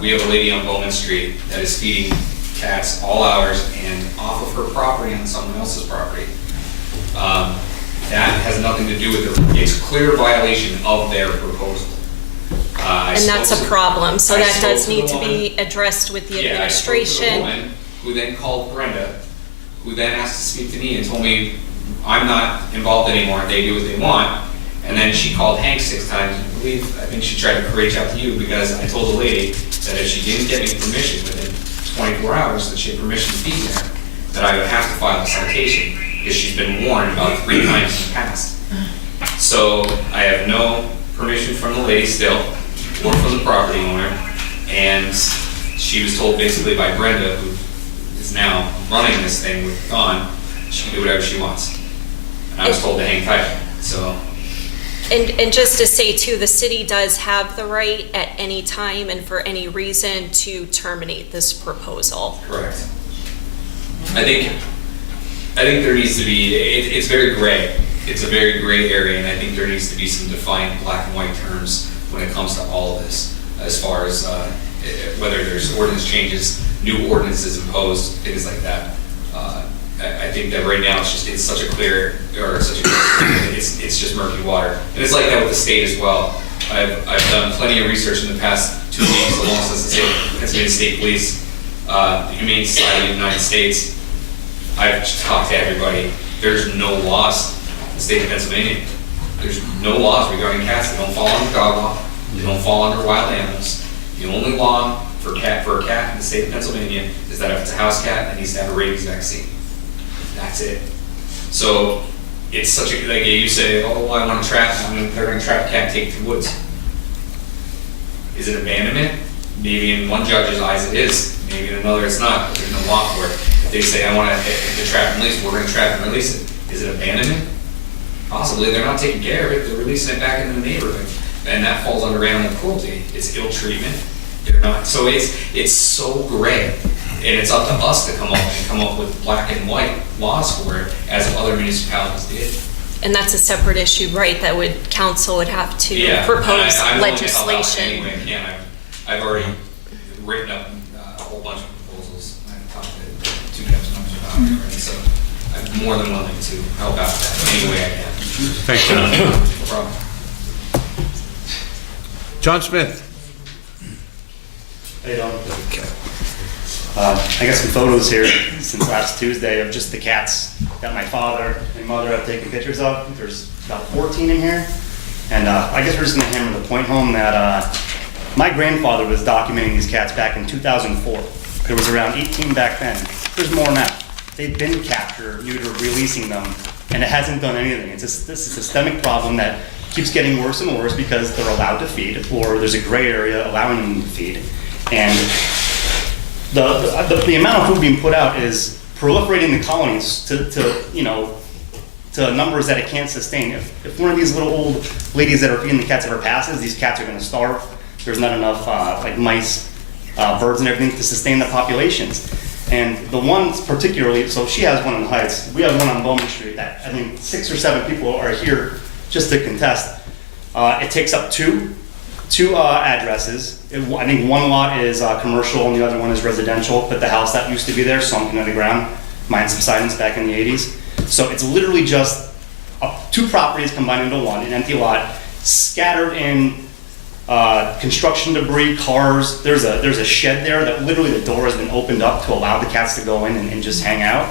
We have a lady on Bowman Street that is feeding cats all hours and off of her property on someone else's property. That has nothing to do with it. It's clear violation of their proposal. And that's a problem, so I that spoke does to the need to woman. be addressed with the Yeah, I spoke to the administration. woman, who then called Brenda, who then asked to speak to me and told me I'm not involved anymore, they do what they want. And then she called Hank 6 times. I think she tried to reach out to you because I told the lady that if she didn't get me permission within 24 hours, that she had permission to be there, that I would have to file a citation because she's been warned about 3 times in the past. So I have no permission from the lady still, or from the property owner, and she was told basically by Brenda, who is now running this thing with Dawn, she can do whatever she wants. And I was told to hang tight, so. And just to say too, the city does have the right at any time and for any reason to terminate this proposal. Correct. I think there needs to be, it's very gray. It's a very gray area, and I think there needs to be some defined black and white terms when it comes to all of this, as far as whether there's ordinance changes, new ordinances imposed, things like that. I think that right now it's such a clear, it's just murky water. And it's like that with the state as well. I've done plenty of research in the past 2 weeks, along since the Pennsylvania State Police, the Humane Society of the United States. I've talked to everybody. There's no laws in the state of Pennsylvania. There's no laws regarding cats. They don't fall under dog law. They don't fall under wild animals. The only law for a cat in the state of Pennsylvania is that if it's a house cat, it needs to have a rabies vaccine. That's it. So it's such a, like you say, oh, well, I want to trap, they're going to trap a cat and take it to the woods. Is it abandonment? Maybe in one judge's eyes it is. Maybe in another it's not, but there's no law for it. If they say, I want to trap and release, we're going to trap and release it. Is it abandonment? Possibly. They're not taking care of it. They're releasing it back into the neighborhood. And that falls under animal cruelty. It's ill treatment. They're not. So it's so gray. And it's up to us to come up with black and white laws for it, as other municipalities did. And that's a separate issue, right, that council would have to propose I'm legislation. Anyway, I can. I've already written up a whole bunch of proposals. I've talked to 2 council members about it already, so I'm more than willing to help out that any way I can. Thanks, John. No problem. John Smith. How you doing? Okay. I got some photos here since last Tuesday of just the cats that my father and mother have taken pictures of. There's about 14 in here. And I guess we're just gonna hammer the point home that my grandfather was documenting these cats back in 2004. There was around 18 back then. There's more now. They've been captured, neutered, releasing them, and it hasn't done anything. It's this is a systemic problem that keeps getting worse and worse because they're allowed to feed, or there's a gray area allowing them to feed. And the amount of food being put out is proliferating the colonies to numbers that it can't sustain. If one of these little old ladies that are feeding the cats ever passes, these cats are going to starve. There's not enough like mice, birds, and everything to sustain the populations. And the ones particularly, so she has one in the Heights. We have one on Bowman Street. That, I mean, 6 or 7 people are here just to contest. It takes up two addresses. I think one lot is commercial and the other one is residential, but the house that used to be there sunk into the ground, mine subsidence back in the 80s. So it's literally just 2 properties combined into one, an empty lot, scattered in construction debris, cars. There's a shed there that literally the door has been opened up to allow the cats to go in and just hang out.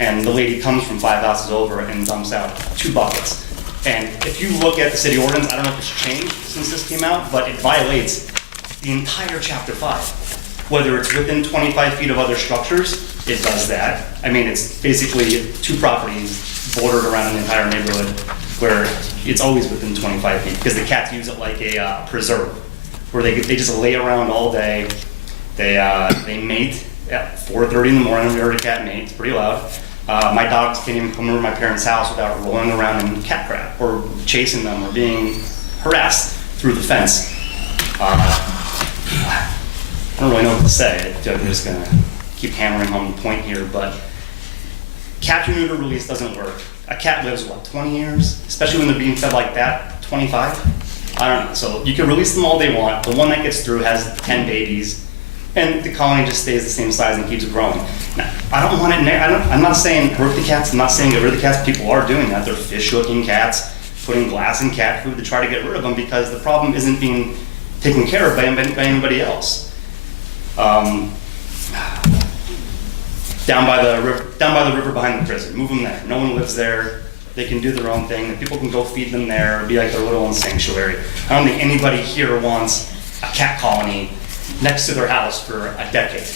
And the lady comes from 5 houses over and dumps out 2 buckets. And if you look at the city ordinance, I don't know if it's changed since this came out, but it violates the entire chapter 5. Whether it's within 25 feet of other structures, it does that. I mean, it's basically 2 properties bordered around an entire neighborhood where it's always within 25 feet because the cats use it like a preserve, where they just lay around all day. They mate at 4:30 in the morning. We heard a cat mate. It's pretty loud. My dogs can't even come over my parents' house without rolling around in cat crap or chasing them or being harassed through the fence. I don't really know what to say. I'm just gonna keep hammering home the point here, but capture, neuter, release doesn't work. A cat lives, what, 20 years? Especially when they're being fed like that, 25? I don't know. So you can release them all they want. The one that gets through has 10 babies, and the colony just stays the same size and keeps growing. Now, I don't want it. I'm not saying hurt the cats. I'm not saying get rid of the cats. People are doing that. They're fish hooking cats, putting glass in cat food to try to get rid of them because the problem isn't being taken care of by anybody else. Down by the river behind the prison. Move them there. No one lives there. They can do their own thing. The people can go feed them there. It'd be like their little own sanctuary. I don't think anybody here wants a cat colony next to their house for a decade.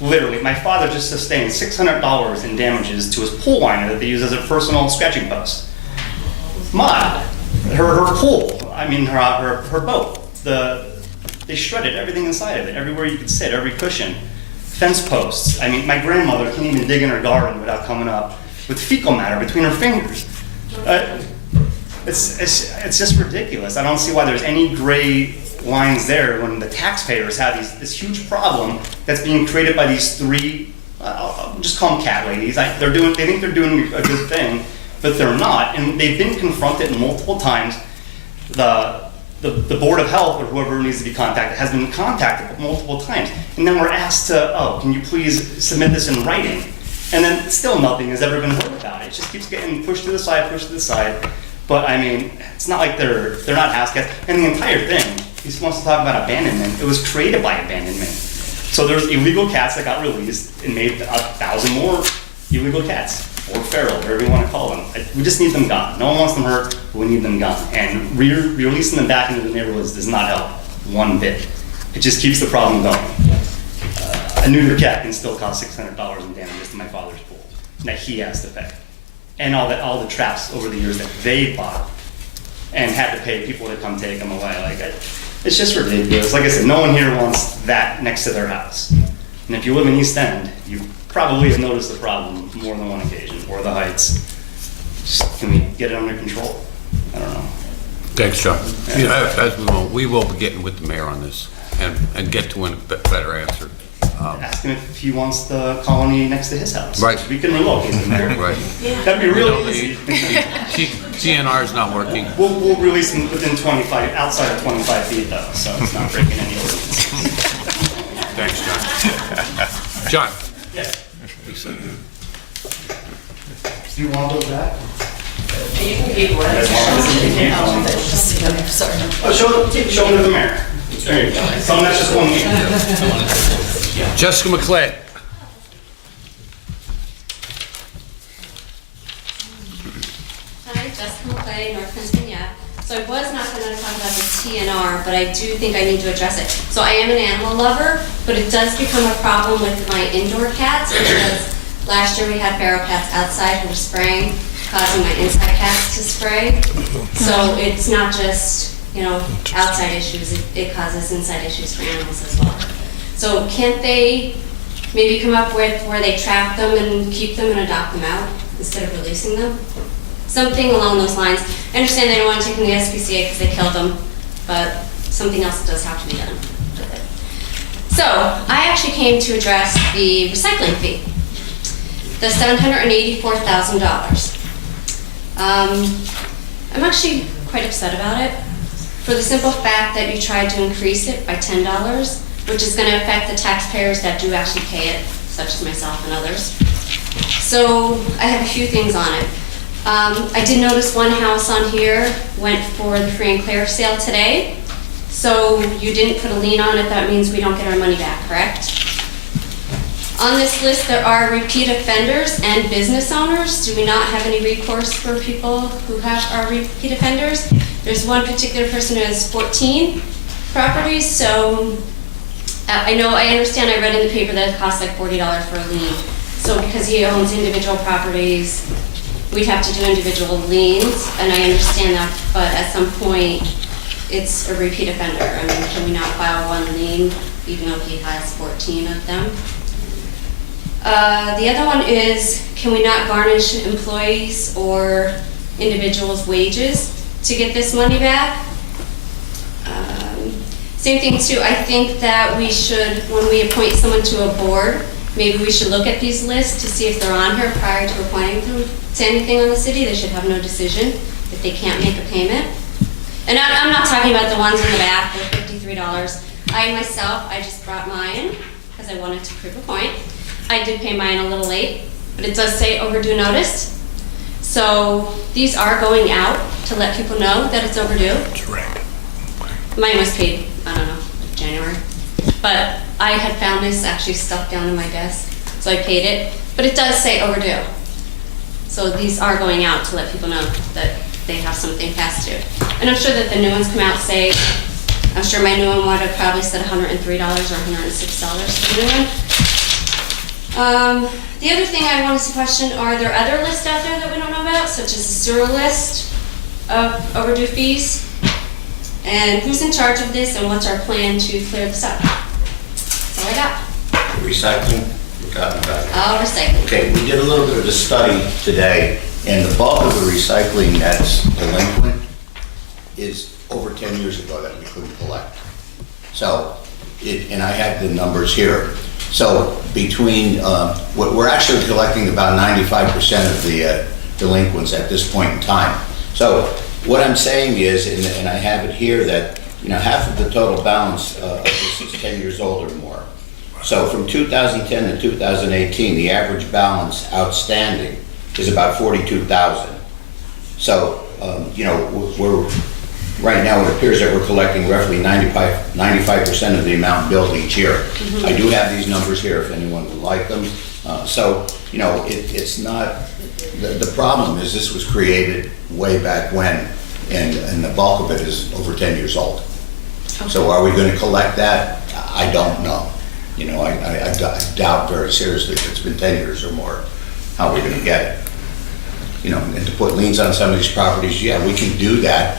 Literally, my father just sustained $600 in damages to his pool liner that they use as a personal sketching post. Mud, her pool, I mean her boat. They shredded everything inside of it, everywhere you could sit, every cushion. Fence posts. I mean, my grandmother can't even dig in her garden without coming up with fecal matter between her fingers. It's just ridiculous. I don't see why there's any gray lines there when the taxpayers have this huge problem that's being created by these three, I'll just call them cat ladies. They think they're doing a good thing, but they're not, and they've been confronted multiple times. The Board of Health or whoever needs to be contacted has been contacted multiple times, and then we're asked to, can you please submit this in writing? And then still nothing has ever been heard about it. It just keeps getting pushed to the side. But I mean, it's not like they're not house cats. And the entire thing, he wants to talk about abandonment. It was created by abandonment. So there's illegal cats that got released and made 1,000 more illegal cats, or feral, whatever you want to call them. We just need them gone. No one wants them hurt, but we need them gone. And releasing them back into the neighborhoods does not help one bit. It just keeps the problem going. A neuter cat can still cost $600 in damages to my father's pool that he has to pay. And all the traps over the years that they bought and had to pay people to come take them away. It's just ridiculous. Like I said, no one here wants that next to their house. And if you live in East End, you probably have noticed the problem more than one occasion, or the Heights. Just, can we get it under control? I don't know. Thanks, John. Yeah, we will be getting with the mayor on this and get to a better answer. Ask him if he wants the colony next to his house. Right. We can relocate him there. Right. Yeah. That'd be real easy. TNR is not working. We'll release him within 25, outside of 25 feet though, so it's not breaking any ordinance. Thanks, John. John? Yeah. Do you want those back? You can keep one. Sorry. Oh, show them to the mayor. There you go. Tell them that's just 1 week. Jessica McClay. Hi, Jessica McClay, North Pennsylvania. So I was not going to talk about the TNR, but I do think I need to address it. So I am an animal lover, but it does become a problem with my indoor cats because last year we had feral cats outside who were spraying, causing my inside cats to spray. So it's not just, outside issues, it causes inside issues for animals as well. So can't they maybe come up with where they trap them and keep them and adopt them out instead of releasing them? Something along those lines. I understand they don't want to take them to the SPCA because they killed them, but something else does have to be done with it. So I actually came to address the recycling fee, the $784,000. I'm actually quite upset about it for the simple fact that you tried to increase it by $10, which is going to affect the taxpayers that do actually pay it, such as myself and others. So I have a few things on it. I did notice one house on here went for the free and clear sale today. So you didn't put a lien on it, that means we don't get our money back, correct? On this list, there are repeat offenders and business owners. Do we not have any recourse for people who are repeat offenders? There's one particular person who has 14 properties, so I understand, I read in the paper that it costs like $40 for a lien. So because he owns individual properties, we'd have to do individual liens, and I understand that, but at some point, it's a repeat offender. I mean, can we not file one lien, even though he has 14 of them? The other one is, can we not garnish employees or individuals' wages to get this money back? Same thing too, I think that we should, when we appoint someone to a board, maybe we should look at these lists to see if they're on here prior to appointing them to anything on the city. They should have no decision if they can't make a payment. And I'm not talking about the ones in the back, they're $53. I myself, I just brought mine because I wanted to prove a point. I did pay mine a little late, but it does say overdue notice. So these are going out to let people know that it's overdue. Mine was paid, I don't know, January. But I had found this actually stuck down in my desk, so I paid it. But it does say overdue. So these are going out to let people know that they have something past due. And I'm sure that the new ones come out say, I'm sure my new one would have probably said $103 or $106 for the new one. The other thing I wanted to question, are there other lists out there that we don't know about, such as a sewer list of overdue fees? And who's in charge of this, and what's our plan to clear this up? That's all I got. Recycling, we're talking about it. Oh, recycling. Okay, we did a little bit of a study today, and the bulk of the recycling that's delinquent is over 10 years ago that we couldn't collect. So, and I have the numbers here. So between, we're actually collecting about 95% of the delinquents at this point in time. So what I'm saying is, and I have it here, that half of the total balance of this is 10 years old or more. So from 2010 to 2018, the average balance outstanding is about 42,000. So, we're right now it appears that we're collecting roughly 95% of the amount billed each year. I do have these numbers here if anyone would like them. It's not, the problem is this was created way back when, and the bulk of it is over 10 years old. Okay. So are we going to collect that? I don't know. I doubt very seriously if it's been 10 years or more, how we're going to get it. And to put liens on some of these properties, yeah, we can do that.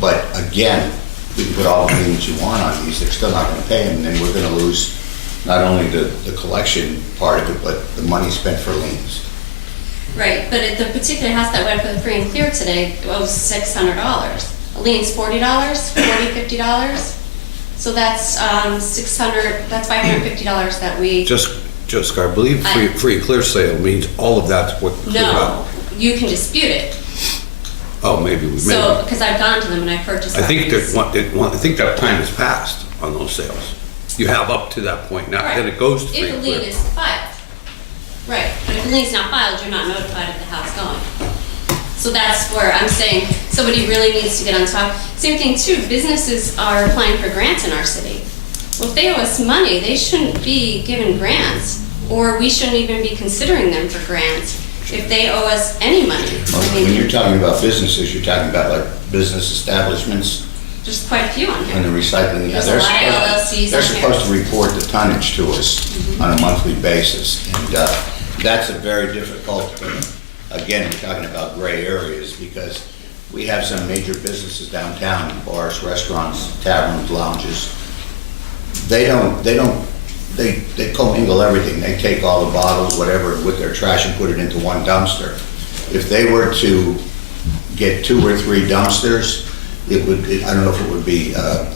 But again, we can put all the liens you want on these, they're still not going to pay them, and then we're going to lose not only the collection part of it, but the money spent for liens. Right, but at the particular house that went for the free and clear today, it was $600. A lien's $40, $50. So that's that's $550 that we. Jessica, I believe free and clear sale means all of that's what. No, you can dispute it. Oh, maybe. So, because I've gone to them and I purchased. I think that time has passed on those sales. You have up to that point now, then it goes to free If and the lien clear. is filed. Right, but if the lien's not filed, you're not notified of the house going. So that's where I'm saying somebody really needs to get on top. Same thing too, businesses are applying for grants in our city. Well, if they owe us money, they shouldn't be given grants, or we shouldn't even be considering them for grants if they owe us any money. When you're talking about businesses, you're talking about like business establishments. There's quite a few on here. And the recycling, yeah, There's a lot of LLCs they're on supposed here. to report the tonnage to us on a monthly basis. And that's a very difficult, again, we're talking about gray areas, because we have some major businesses downtown, bars, restaurants, taverns, lounges. They commingle everything. They take all the bottles, whatever, with their trash and put it into one dumpster. If they were to get 2 or 3 dumpsters, I don't know if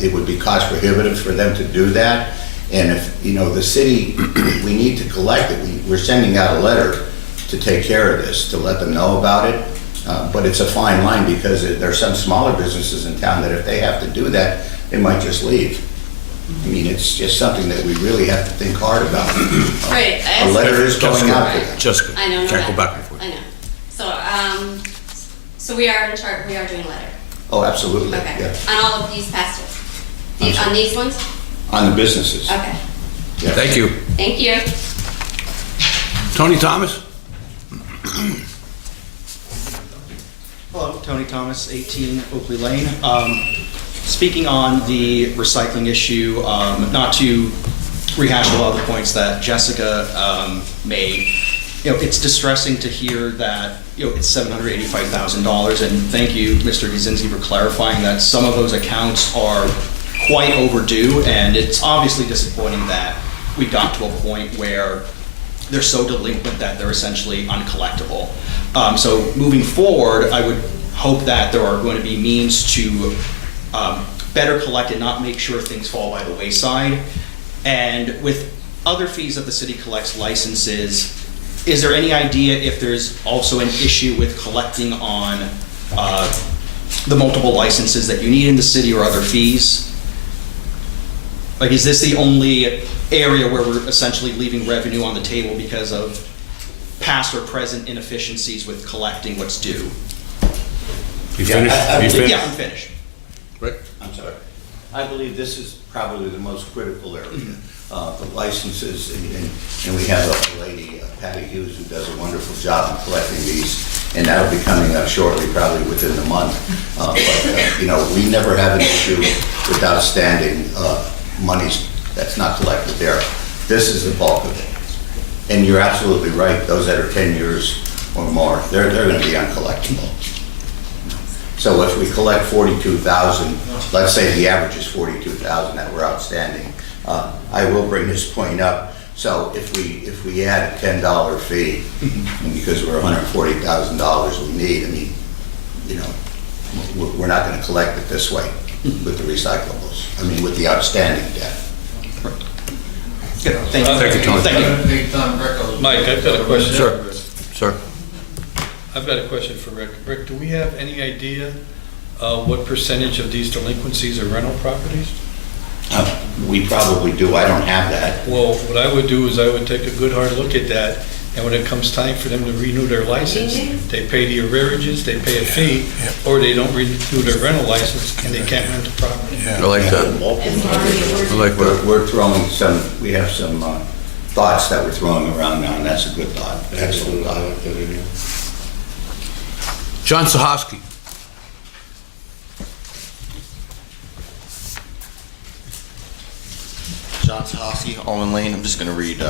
it would be cost prohibitive for them to do that. And if, the city, we need to collect it. We're sending out a letter to take care of this, to let them know about it. But it's a fine line, because there's some smaller businesses in town that if they have to do that, they might just leave. I mean, it's just something that we really have to think hard about. Right. A letter is going out to them. Jessica, I know can't that. go back and forth. I know. So we are in charge, we are doing a letter. Oh, absolutely, Okay. yeah. On all of these past ones? On these ones? On the businesses. Okay. Yeah. Thank you. Thank you. Tony Thomas? Hello, Tony Thomas, 18 Oakley Lane. Speaking on the recycling issue, not to rehash a lot of the points that Jessica made, it's distressing to hear that it's $785,000, and thank you, Mr. Gazinski, for clarifying that some of those accounts are quite overdue, and it's obviously disappointing that we got to a point where they're so delinquent that they're essentially uncollectible. So moving forward, I would hope that there are going to be means to better collect and not make sure things fall by the wayside. And with other fees that the city collects, licenses, is there any idea if there's also an issue with collecting on the multiple licenses that you need in the city or other fees? Like, is this the only area where we're essentially leaving revenue on the table because of past or present inefficiencies with collecting what's due? You finished? Yeah, I'm finished. Rick? I'm sorry. I believe this is probably the most critical area. The licenses, and we have a lady, Patty Hughes, who does a wonderful job in collecting these, and that'll be coming up shortly, probably within the month. We never have an issue with outstanding monies that's not collected there. This is the bulk of it. And you're absolutely right, those that are 10 years or more, they're going to be uncollectible. So if we collect 42,000, let's say the average is 42,000 that were outstanding, I will bring this point up. So if we add a $10 fee, and because we're $140,000 we need, we're not going to collect it this way with the recyclables. With the outstanding debt. Good. Thank you. Thank you, Tony. Thank you. Mike, I've got a question. Sure. Sir. I've got a question for Rick. Rick, do we have any idea what percentage of these delinquencies are rental properties? We probably do. I don't have that. Well, what I would do is I would take a good hard look at that, and when it comes time for them to renew their license, they pay the arrearages, they pay a fee, or they don't renew their rental license and they can't rent the property. I like that. I like that. We're throwing some, we have some thoughts that we're throwing around now, and that's a good thought. Excellent thought. John Sahoski. John Sahoski, Almond Lane. I'm just going to read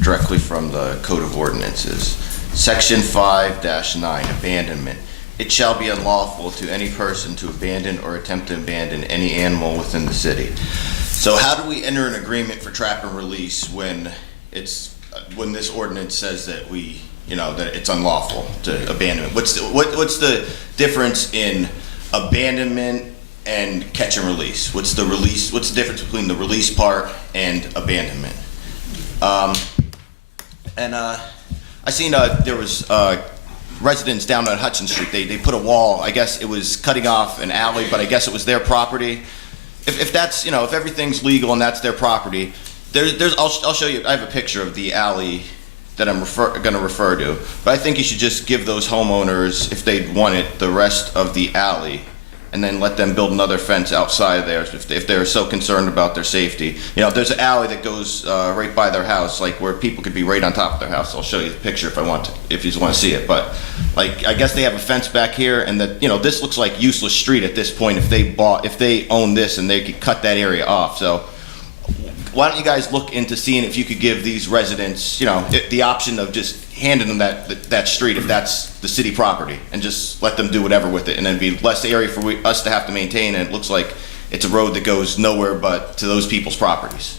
directly from the Code of Ordinances. Section 5-9, abandonment. It shall be unlawful to any person to abandon or attempt to abandon any animal within the city. So how do we enter an agreement for trap and release when this ordinance says that that it's unlawful to abandon? What's the difference in abandonment and catch and release? What's the difference between the release part and abandonment? I seen there was residents down on Hudson Street. They put a wall. I guess it was cutting off an alley, but I guess it was their property. If that's if everything's legal and that's their property, I'll show you. I have a picture of the alley that I'm going to refer to. But I think you should just give those homeowners, if they want it, the rest of the alley, and then let them build another fence outside of there if they're so concerned about their safety. There's an alley that goes right by their house, like where people could be right on top of their house. I'll show you the picture if you want to see it. But I guess they have a fence back here, and this looks like useless street at this point if they own this and they could cut that area off. So why don't you guys look into seeing if you could give these residents, the option of just handing them that street if that's the city property, and just let them do whatever with it, and then be less area for us to have to maintain, and it looks like it's a road that goes nowhere but to those people's properties.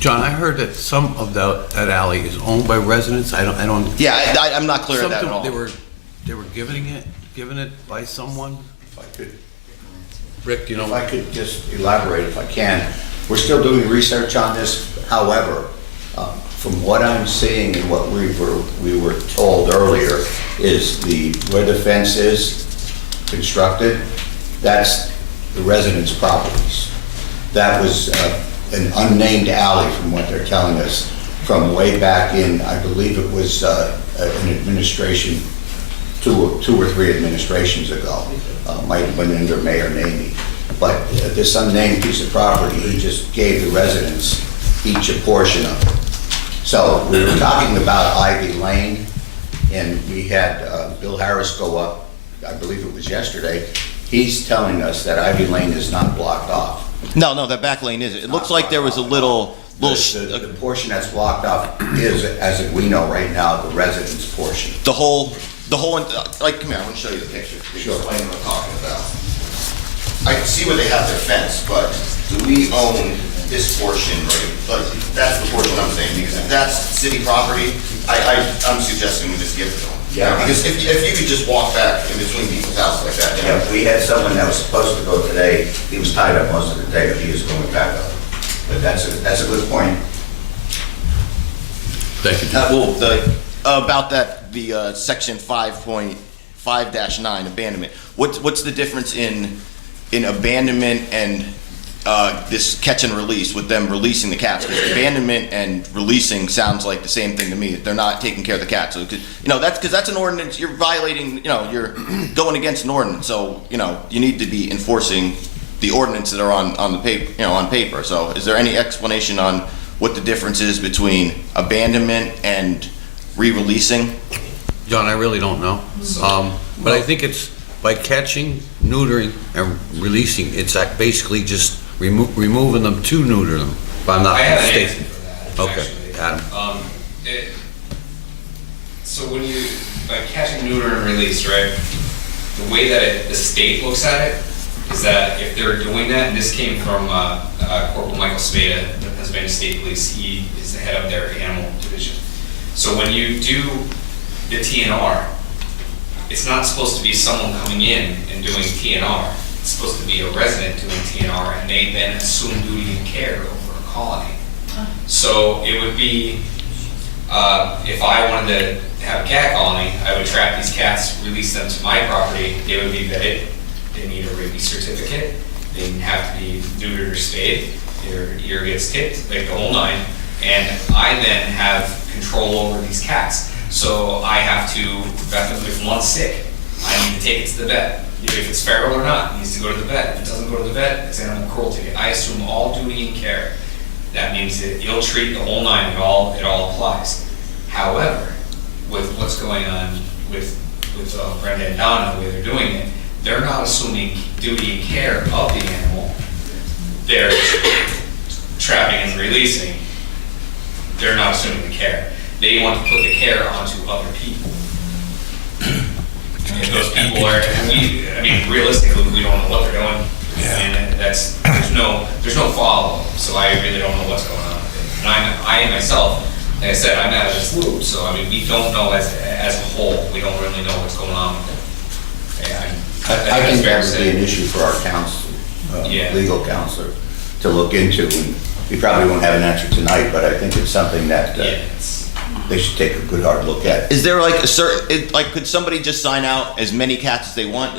John, I heard that some of that alley is owned by residents. I don't. Yeah, I'm not clear on that at all. They were given it by someone. If I could, Rick, if I could just elaborate, if I can. We're still doing research on this. However, from what I'm seeing and what we were told earlier, is where the fence is constructed, that's the residents' properties. That was an unnamed alley, from what they're telling us, from way back in, I believe it was an administration, two or three administrations ago. Might have been under Mayor Namey. But this unnamed piece of property, he just gave the residents each a portion of it. So we were talking about Ivy Lane, and we had Bill Harris go up, I believe it was yesterday. He's telling us that Ivy Lane is not blocked off. No, that back lane isn't. It looks like there was a little. The portion that's blocked off is, as we know right now, the residents' portion. The whole, like, come here, I want to show you the picture. Sure. Explain what I'm talking about. I can see where they have their fence, but do we own this portion, right? Like, that's the portion I'm saying, because if that's city property, I'm suggesting we just give it to them. Yeah. Because if you could just walk back in between people's houses like that. Yeah, we had someone that was supposed to go today. He was tied up most of the day, but he is going back up. But that's a good point. Thank you. About that, the section 5.5 5-9, abandonment. What's the difference in abandonment and this catch and release with them releasing the cats? Because abandonment and releasing sounds like the same thing to me. They're not taking care of the cats. So, that's an ordinance. You're violating. You're going against an ordinance. So, you need to be enforcing the ordinance that are on the paper. On paper. So, is there any explanation on what the difference is between abandonment and re-releasing? John, I really don't know. But I think it's by catching, neutering, and releasing, it's like basically just removing them to neuter them. If I'm not I have an mistaken. answer for that. Okay, Adam. So when you, by catching, neuter, and release, right, the way that the state looks at it is that if they're doing that, and this came from Corporal Michael Spada, the Pennsylvania State Police, he is the head of their animal division. So when you do the TNR, it's not supposed to be someone coming in and doing TNR. It's supposed to be a resident doing TNR, and they then assume duty and care over a colony. So it would be, if I wanted to have a cat colony, I would trap these cats, release them to my property. They would be vetted. They need a rabies certificate. They have to be neutered or spayed. Their ear gets tipped, like the whole nine. And I then have control over these cats. So I have to vet them. If one's sick, I need to take it to the vet. If it's feral or not, it needs to go to the vet. If it doesn't go to the vet, it's animal cruelty. I assume all duty and care. That means that you'll treat the whole nine. It all applies. However, with what's going on with Brenda and Donna, the way they're doing it, they're not assuming duty and care of the animal. They're trapping and releasing. They're not assuming the care. They want to put the care onto other people. And those people are, realistically, we don't know what they're doing. Yeah. And there's no follow-up, so I really don't know what's going on with it. And I myself, like I said, I'm out of this loop, so we don't know as a whole, we don't really know what's going on with it. I think that would be an issue for our counsel, legal counselor, to look into. And we probably won't have an answer tonight, but I think it's something that they should take a good hard look at. Is there like a certain, could somebody just sign out as many cats as they want?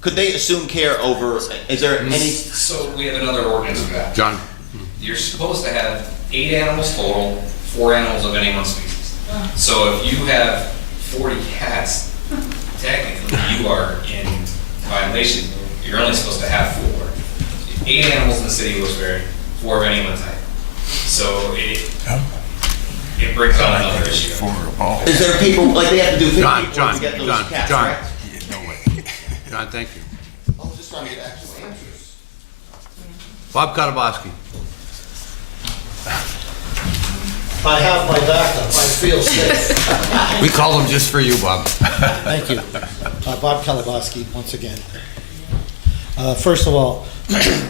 Could they assume care over, is there any? So we have another ordinance for that. John. You're supposed to have 8 animals total, 4 animals of any one species. So if you have 40 cats, technically you are in violation. You're only supposed to have 4. 8 animals in the city of Wilkes-Barre, 4 of any one type. So it brings on another issue. Is there people, they have to do 50 people to get those cats, right? No way. John, thank you. I was just trying to get actual answers. Bob Katabaski. I have my backup, I feel safe. We call them just for you, Bob. Thank you. Bob Kalabaski, once again. First of all,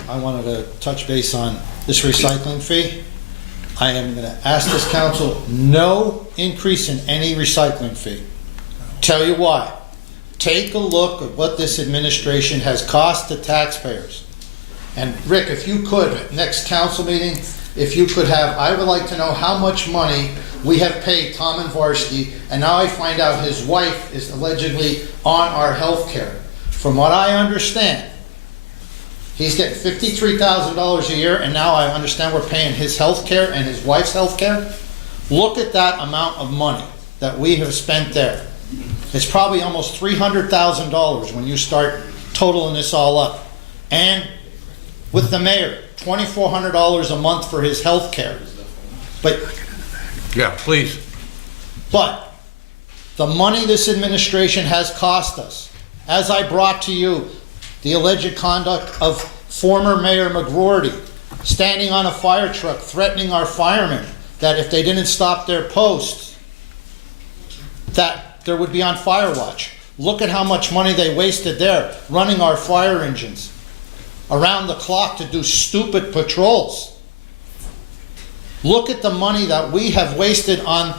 I wanted to touch base on this recycling fee. I am going to ask this council, no increase in any recycling fee. Tell you why. Take a look at what this administration has cost the taxpayers. And Rick, if you could, next council meeting, if you could have, I would like to know how much money we have paid Tom and Varsky, and now I find out his wife is allegedly on our health care. From what I understand, he's getting $53,000 a year, and now I understand we're paying his health care and his wife's health care. Look at that amount of money that we have spent there. It's probably almost $300,000 when you start totaling this all up. And with the mayor, $2,400 a month for his health care. But yeah, please. But the money this administration has cost us, as I brought to you, the alleged conduct of former Mayor McGroarty, standing on a fire truck threatening our firemen that if they didn't stop their posts, that there would be on fire watch. Look at how much money they wasted there, running our fire engines around the clock to do stupid patrols. Look at the money that we have wasted on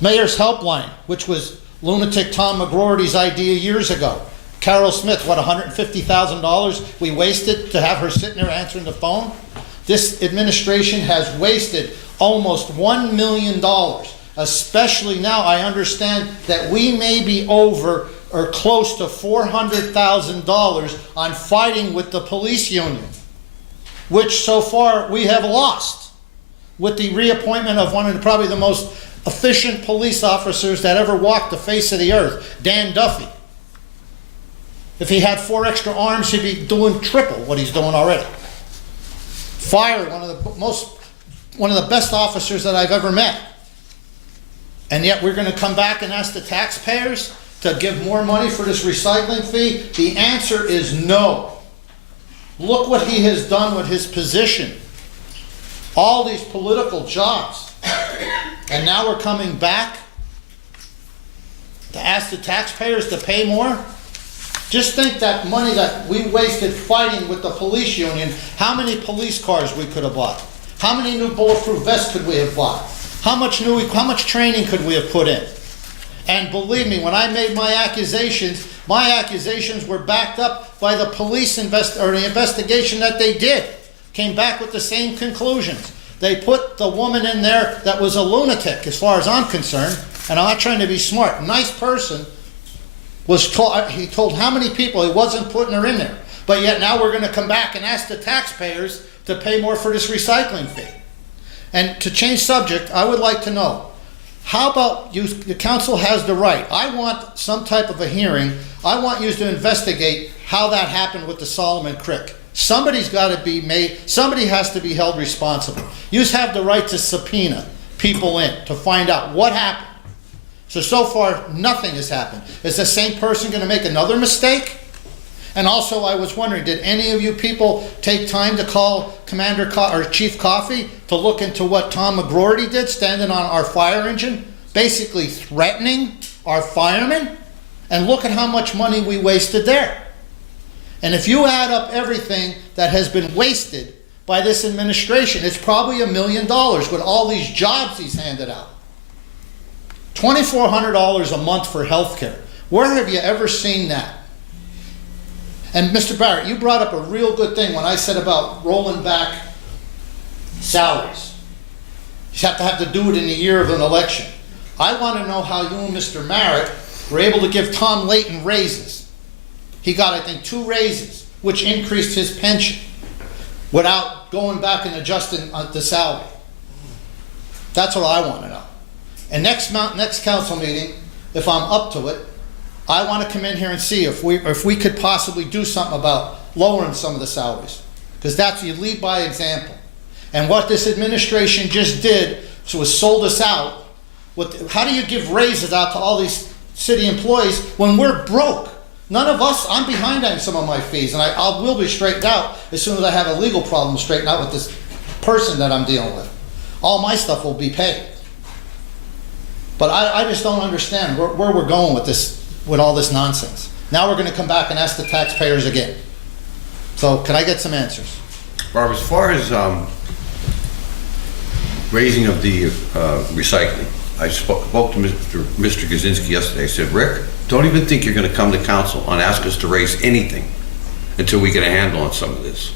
Mayor's Helpline, which was lunatic Tom McGroarty's idea years ago. Carol Smith, what, $150,000 we wasted to have her sitting there answering the phone? This administration has wasted almost $1 million. especially now I understand that we may be over or close to $400,000 on fighting with the police union, which so far we have lost with the reappointment of one of probably the most efficient police officers that ever walked the face of the earth, Dan Duffy. If he had 4 extra arms, he'd be doing triple what he's doing already. Fired one of the best officers that I've ever met. And yet we're going to come back and ask the taxpayers to give more money for this recycling fee? The answer is no. Look what he has done with his position. All these political jobs. And now we're coming back to ask the taxpayers to pay more? Just think that money that we wasted fighting with the police union, how many police cars we could have bought? How many new bulletproof vests could we have bought? How much training could we have put in? And believe me, when I made my accusations were backed up by the police investigation that they did. Came back with the same conclusions. They put the woman in there that was a lunatic, as far as I'm concerned, and I'm not trying to be smart. Nice person. He told how many people he wasn't putting her in there. But yet now we're going to come back and ask the taxpayers to pay more for this recycling fee. And to change subject, I would like to know, how about you, the council has the right. I want some type of a hearing. I want you to investigate how that happened with the Solomon Creek. Somebody's got to be made, somebody has to be held responsible. You have the right to subpoena people in to find out what happened. So far, nothing has happened. Is the same person going to make another mistake? And also, I was wondering, did any of you people take time to call Chief Coffey to look into what Tom McGroarty did, standing on our fire engine, basically threatening our firemen? And look at how much money we wasted there. And if you add up everything that has been wasted by this administration, it's probably $1 million with all these jobs he's handed out. $2,400 a month for health care. Where have you ever seen that? And Mr. Barrett, you brought up a real good thing when I said about rolling back salaries. You have to do it in the year of an election. I want to know how you and Mr. Barrett were able to give Tom Layton raises. He got, I think, 2 raises, which increased his pension without going back and adjusting the salary. That's what I want to know. And next council meeting, if I'm up to it, I want to come in here and see if we could possibly do something about lowering some of the salaries. Because that's, you lead by example. And what this administration just did was sold us out. How do you give raises out to all these city employees when we're broke? None of us, I'm behind on some of my fees, and I will be straightened out as soon as I have a legal problem straightened out with this person that I'm dealing with. All my stuff will be paid. But I just don't understand where we're going with this, with all this nonsense. Now we're going to come back and ask the taxpayers again. So can I get some answers? Barb, as far as raising of the recycling, I spoke to Mr. Kaczynski yesterday. I said, Rick, don't even think you're going to come to council and ask us to raise anything until we get a handle on some of this.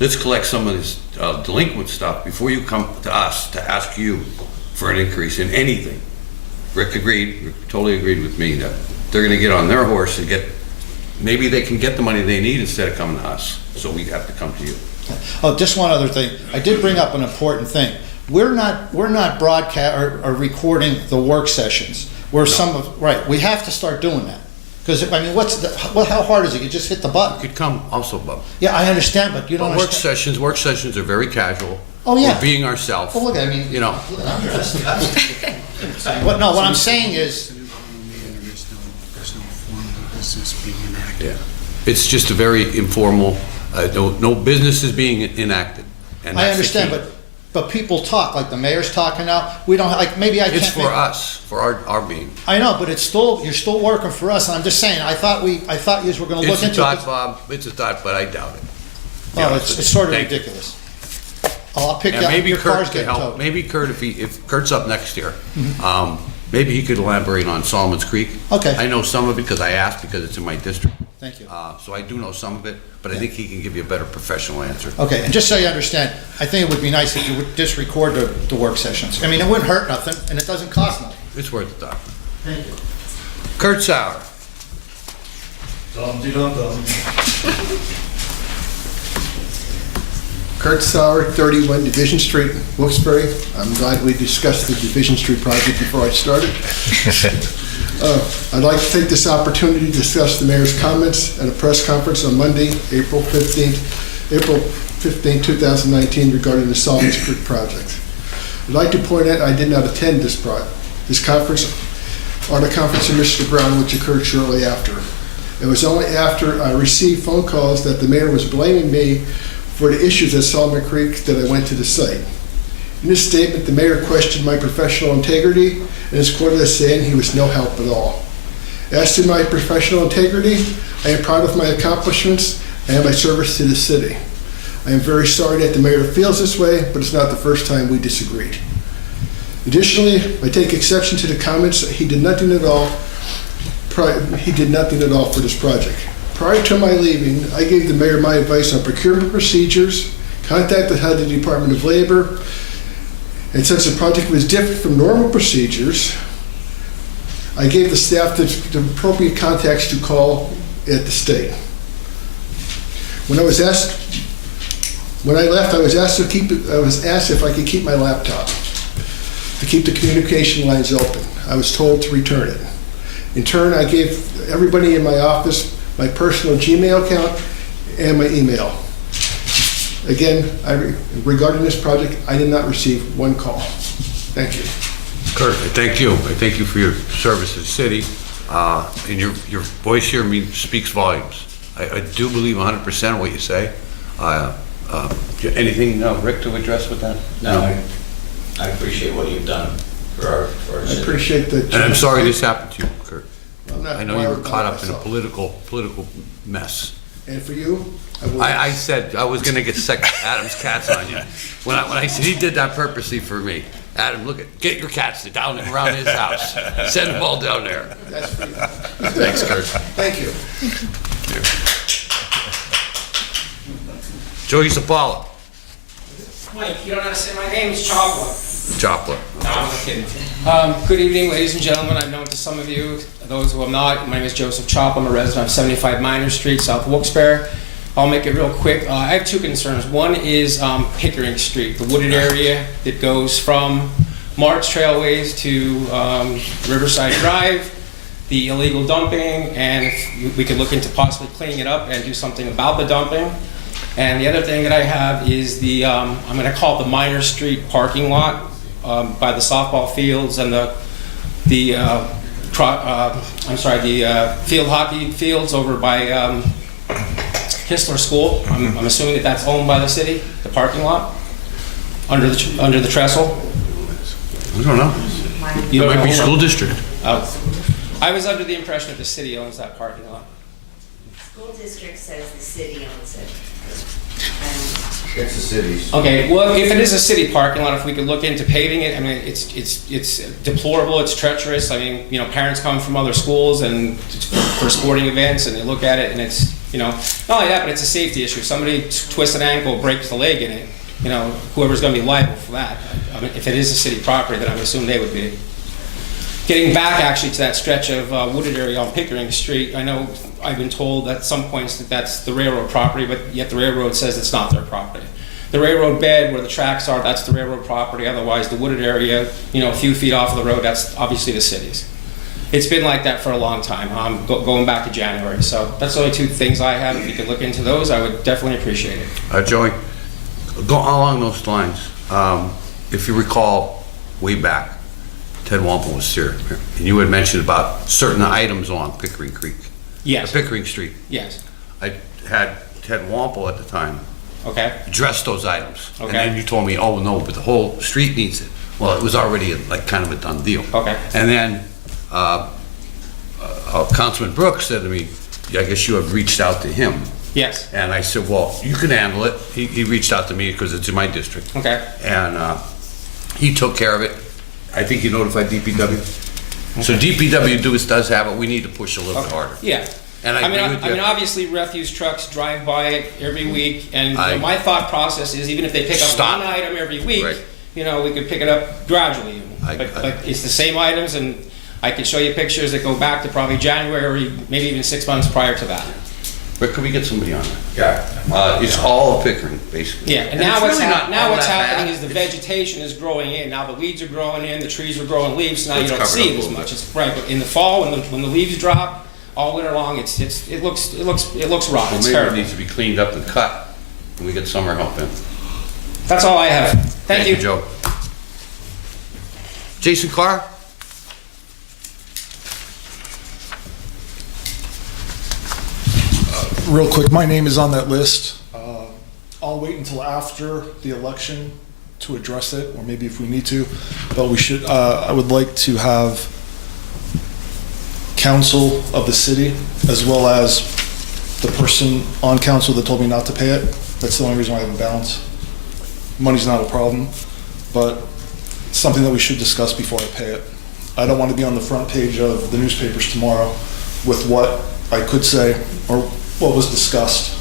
Let's collect some of this delinquent stuff before you come to us to ask you for an increase in anything. Rick totally agreed with me that they're going to get on their horse and maybe they can get the money they need instead of coming to us. So we have to come to you. Oh, just one other thing. I did bring up an important thing. We're not broadcast or recording the work sessions. Right. We have to start doing that. Because I mean, how hard is it? You just hit the button. You could come also, Bob. Yeah, I understand, but you don't understand. Work sessions are very casual. Oh yeah. We're being ourselves. Well, look, I mean, you know. What I'm saying is. There's no formal business being enacted. Yeah. It's just a very informal. No business is being enacted. And I understand, but people talk like the mayor's talking now. We don't like maybe I can't. It's for us, for our being. I know, but you're still working for us. And I'm just saying. I thought you were going to look into it. It's a thought, Bob. It's a thought, but I doubt it. Oh, it's sort of ridiculous. I'll pick you up. Maybe Your Kurt car's could getting help. towed. Maybe Kurt, if Kurt's up next year, maybe he could elaborate on Solomon's Creek. Okay. I know some of it because I asked because it's in my district. Thank you. So I do know some of it, but I think he can give you a better professional answer. Okay, and just so you understand, I think it would be nice if you would just record the work sessions. I mean, it wouldn't hurt nothing, and it doesn't cost nothing. It's worth the talk. Thank you. Kurt Sauer. Kurt Sauer, 31 Division Street, Wilkes-Barre. I'm glad we discussed the Division Street project before I started. I'd like to take this opportunity to discuss the mayor's comments at a press conference on Monday, April 15, 2019, regarding the Saltings Creek project. I'd like to point out I did not attend this conference or the conference in Mr. Brown, which occurred shortly after. It was only after I received phone calls that the mayor was blaming me for the issues at Saltings Creek that I went to the site. In his statement, the mayor questioned my professional integrity and is quoted as saying he was no help at all. As to my professional integrity, I am proud of my accomplishments and my service to the city. I am very sorry that the mayor feels this way, but it's not the first time we disagreed. Additionally, I take exception to the comments that he did nothing at all for this project. Prior to my leaving, I gave the mayor my advice on procurement procedures, contacted the head of the Department of Labor, and since the project was different from normal procedures, I gave the staff the appropriate contacts to call at the state. When I left, I was asked if I could keep my laptop to keep the communication lines open. I was told to return it. In turn, I gave everybody in my office my personal Gmail account and my email. Again, regarding this project, I did not receive one call. Thank you. Kurt, I thank you. I thank you for your service to the city. And your voice here speaks volumes. I do believe 100% of what you say. Anything, Rick, to address with that? No, I appreciate what you've done for our I city. appreciate that. And I'm sorry this happened to you, Kurt. I know you were caught up in a political mess. And for you, I said I was gonna get Adam's cats on you. When I said he did that purposely for me. Adam, get your cats down around his house. Send them all down there. That's for you. Thanks, Kurt. Thank you. Joey Zapala. Mike, you don't know how to say my name, it's Chocolate. Chocolate. No, I'm kidding. Good evening, ladies and gentlemen. I've known to some of you, those who have not. My name is Joseph Chopp. I'm a resident of 75 Minor Street, South Wilkes-Barre. I'll make it real quick. I have two concerns. One is Pickering Street, the wooded area that goes from March Trailways to Riverside Drive, the illegal dumping, and if we could look into possibly cleaning it up and do something about the dumping. And the other thing that I have is the, I'm going to call it the Minor Street parking lot by the softball fields and the field hockey fields over by Kistler School. I'm assuming that that's owned by the city, the parking lot, under the trestle. I don't know. You It don't might be know? school district. Oh. I was under the impression that the city owns that parking lot. School district says the city owns it. It's the city's. Okay, well, if it is a city parking lot, if we could look into paving it, I mean, it's deplorable, it's treacherous. I mean, you know, parents come from other schools and for sporting events and they look at it and it's, you know, not only that, but it's a safety issue. If somebody twists an ankle, breaks the leg in it, you know, whoever's gonna be liable for that. I mean, if it is a city property, then I would assume they would be. Getting back actually to that stretch of wooded area on Pickering Street, I know I've been told at some points that that's the railroad property, but yet the railroad says it's not their property. The railroad bed where the tracks are, that's the railroad property. Otherwise, the wooded area, you know, a few feet off of the road, that's obviously the city's. It's been like that for a long time, going back to January. So that's the only two things I have. If you could look into those, I would definitely appreciate it. Joey, go along those lines. If you recall, way back, Ted Wampel was here, and you had mentioned about certain items on Pickering Creek. Yes. Pickering Street. Yes. I had Ted Wampel at the time. Okay. Address those items. Okay. And then you told me, oh no, but the whole street needs it. Well, it was already like kind of a done deal. Okay. And then Councilman Brooks said to me, I guess you have reached out to him. Yes. And I said, well, you can handle it. He reached out to me because it's in my district. Okay. And he took care of it. I think he notified DPW. So DPW does have it. We need to push a little bit harder. Yeah. And I agree with you. I mean, obviously, refuse trucks drive by it every week, and I- my thought process is, even if they pick up Stop. one item every week, Right. you know, we could pick it up gradually. I- But it's the same items, and I could show you pictures that go back to probably January, or maybe even 6 months prior to that. But could we get somebody on that? Yeah. It's all Pickering, basically. Yeah, and it's now what's, really not all what's that happening bad. is the vegetation is growing in. Now the weeds are growing in, the trees are growing leaves, so now you It's don't covered see up it a as little much. bit. It's right, but in the fall, when the leaves drop, all winter long, it looks rotten. Well, It's maybe it terrible. needs to be cleaned up and cut, and we get summer help in. That's all I have. Thank you. Joe. Jason Carr? Real quick, my name is on that list. I'll wait until after the election to address it, or maybe if we need to, but we should, I would like to have council of the city, as well as the person on council that told me not to pay it. That's the only reason why I have a balance. Money's not a problem, but it's something that we should discuss before I pay it. I don't want to be on the front page of the newspapers tomorrow with what I could say or what was discussed.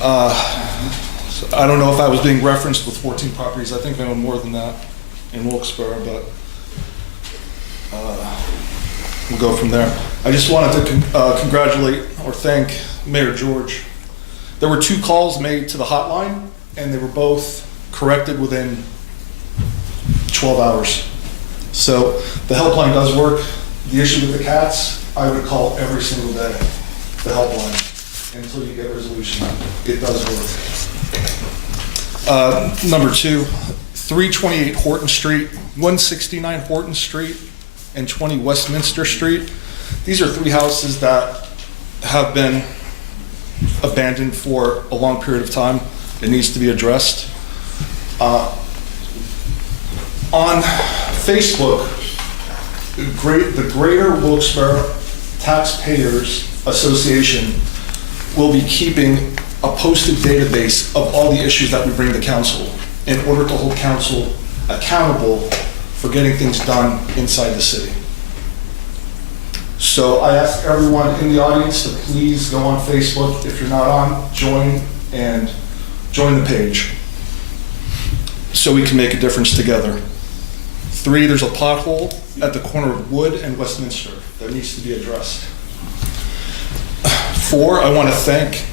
So I don't know if I was being referenced with 14 properties. I think I own more than that in Wilkes-Barre, but we'll go from there. I just wanted to congratulate or thank Mayor George. There were 2 calls made to the hotline, and they were both corrected within 12 hours. So the helpline does work. The issue with the cats, I would call every single day, the helpline, until you get resolution. It does work. Number 2, 328 Horton Street, 169 Horton Street, and 20 Westminster Street. These are 3 houses that have been abandoned for a long period of time. It needs to be addressed. On Facebook, the Greater Wilkes-Barre Taxpayers Association will be keeping a posted database of all the issues that we bring to council in order to hold council accountable for getting things done inside the city. So I ask everyone in the audience to please go on Facebook. If you're not on, join the page so we can make a difference together. 3, there's a pothole at the corner of Wood and Westminster that needs to be addressed. 4, I want to thank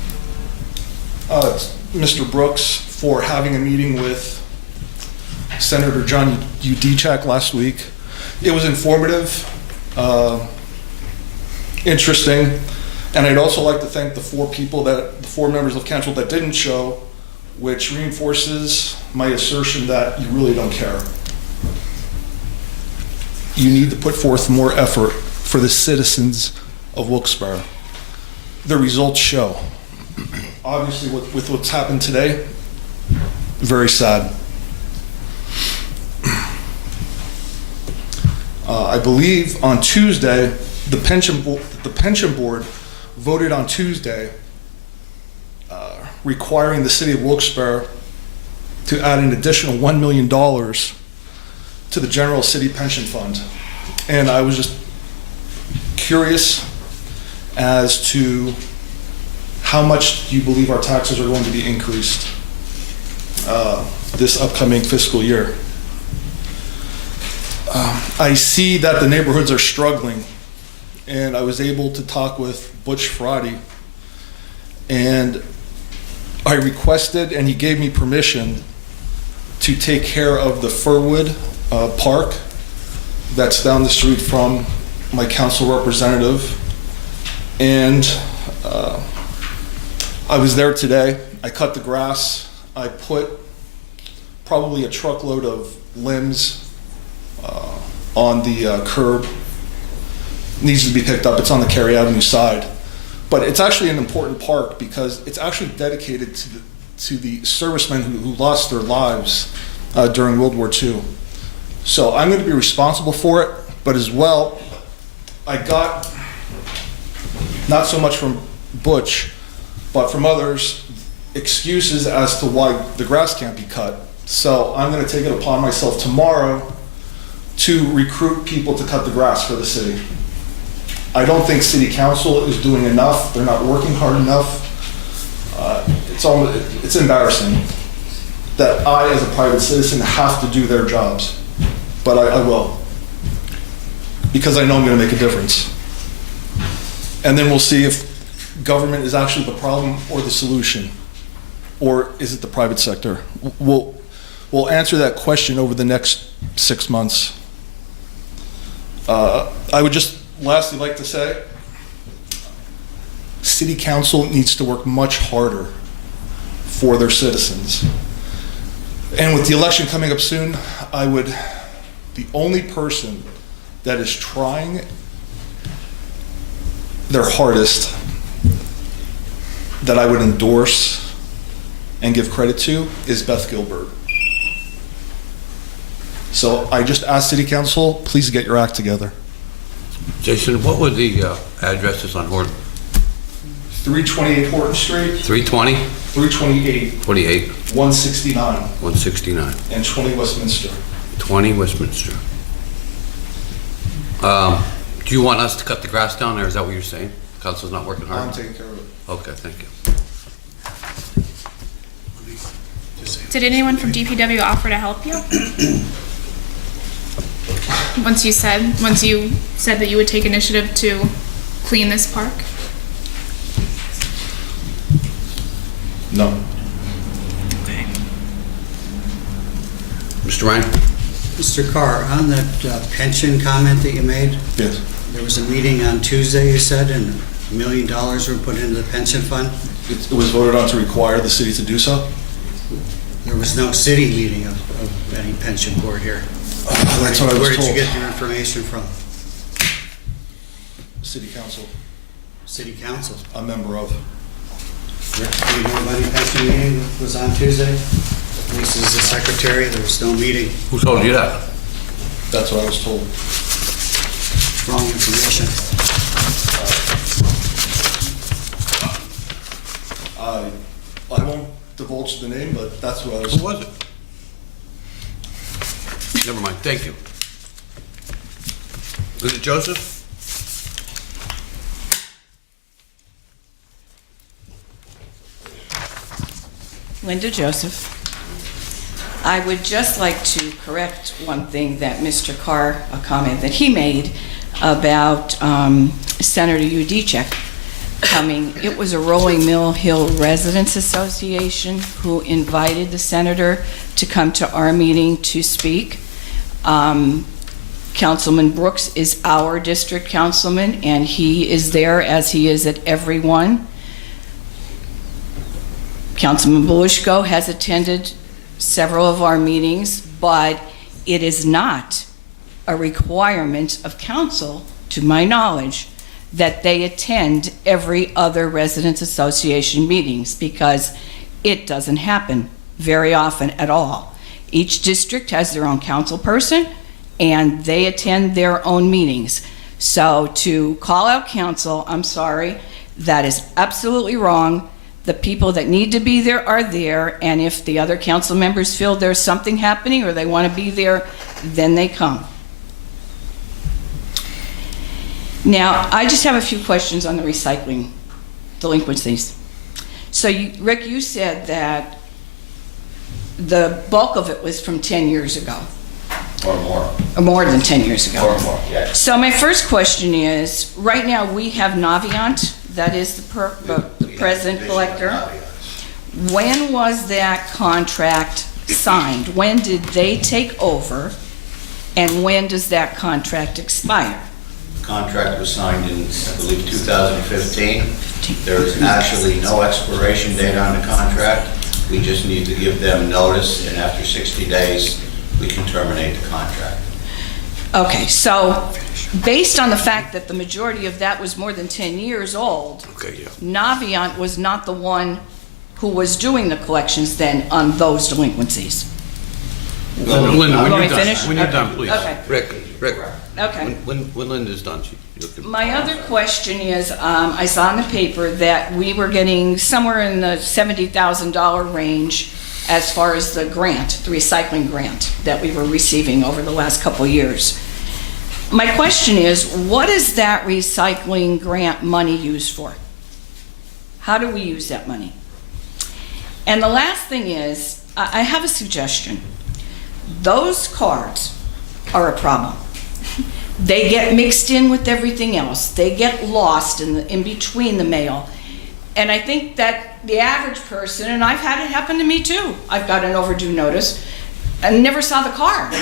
Mr. Brooks for having a meeting with Senator John Udechak last week. It was informative, interesting, and I'd also like to thank the 4 members of council that didn't show, which reinforces my assertion that you really don't care. You need to put forth more effort for the citizens of Wilkes-Barre. The results show. Obviously, with what's happened today, very sad. I believe on Tuesday, the pension board voted on Tuesday requiring the city of Wilkes-Barre to add an additional $1 million to the general city pension fund. And I was just curious as to how much you believe our taxes are going to be increased this upcoming fiscal year. I see that the neighborhoods are struggling, and I was able to talk with Butch Friday, and I requested, and he gave me permission to take care of the Firwood Park that's down the street from my council representative. And I was there today. I cut the grass. I put probably a truckload of limbs on the curb. Needs to be picked up. It's on the Cary Avenue side. But it's actually an important park because it's actually dedicated to the servicemen who lost their lives during World War II. So I'm going to be responsible for it, but as well, I got, not so much from Butch, but from others, excuses as to why the grass can't be cut. So I'm going to take it upon myself tomorrow to recruit people to cut the grass for the city. I don't think city council is doing enough. They're not working hard enough. It's embarrassing that I, as a private citizen, have to do their jobs. But I will. Because I know I'm gonna make a difference. And then we'll see if government is actually the problem or the solution. Or is it the private sector? We'll answer that question over the next 6 months. I would just lastly like to say, city council needs to work much harder for their citizens. And with the election coming up soon, the only person that is trying their hardest that I would endorse and give credit to is Beth Gilbert. So I just ask City Council, please get your act together. Jason, what were the addresses on Horton? 328 Horton Street. 320? 328. 28. 169. 169. And 20 Westminster. 20 Westminster. Do you want us to cut the grass down, or is that what you're saying? Council's not working hard? I'm taking care of it. Okay, thank you. Did anyone from DPW offer to help you? Once you said that you would take initiative to clean this park? No. Okay. Mr. Ryan? Mr. Carr, on that pension comment that you made, Yes. there was a meeting on Tuesday, you said, and $1 million were put into the pension fund? It was voted on to require the city to do so. There was no city meeting of any pension board here. That's what I was Where did told. you get your information from? City Council, City council? a member of. Rick, do you know about any pension meeting that was on Tuesday? Lisa's the secretary, there was no meeting. Who told you that? That's what I was told. Wrong information. I won't divulge the name, but that's what I was. Who was it? Never mind, thank you. Was it Joseph? Linda Joseph. I would just like to correct one thing that Mr. Carr, a comment that he made about Senator Udicek coming. It was a Rolling Mill Hill Residents Association who invited the senator to come to our meeting to speak. Councilman Brooks is our district councilman, and he is there as he is at every one. Councilman Belushko has attended several of our meetings, but it is not a requirement of council, to my knowledge, that they attend every other residents association meetings, because it doesn't happen very often at all. Each district has their own council person, and they attend their own meetings. So to call out council, I'm sorry, that is absolutely wrong. The people that need to be there are there, and if the other council members feel there's something happening or they want to be there, then they come. Now, I just have a few questions on the recycling delinquencies. So, Rick, you said that the bulk of it was from 10 years ago. Or more. Or more than 10 years ago. Or more, yeah. So my first question is, right now we have Navient, that is the present collector. When was that contract signed? When did they take over? And when does that contract expire? Contract was signed in, I believe, 2015. There is actually no expiration date on the contract. We just need to give them notice, and after 60 days, we can terminate the contract. Okay, so based on the fact that the majority of that was more than 10 years old, Okay, yeah. Navient was not the one who was doing the collections then on those delinquencies. Linda, when Want you're me done, finish? when you're Okay. done, please. Okay. Rick. Okay. When Linda's done, My other question is, I saw in the paper that we were getting somewhere in the $70,000 range as far as the grant, the recycling grant that we were receiving over the last couple years. My question is, what is that recycling grant money used for? How do we use that money? And the last thing is, I have a suggestion. Those cards are a problem. They get mixed in with everything else. They get lost in between the mail. And I think that the average person, and I've had it happen to me too, I've got an overdue notice and never saw the card.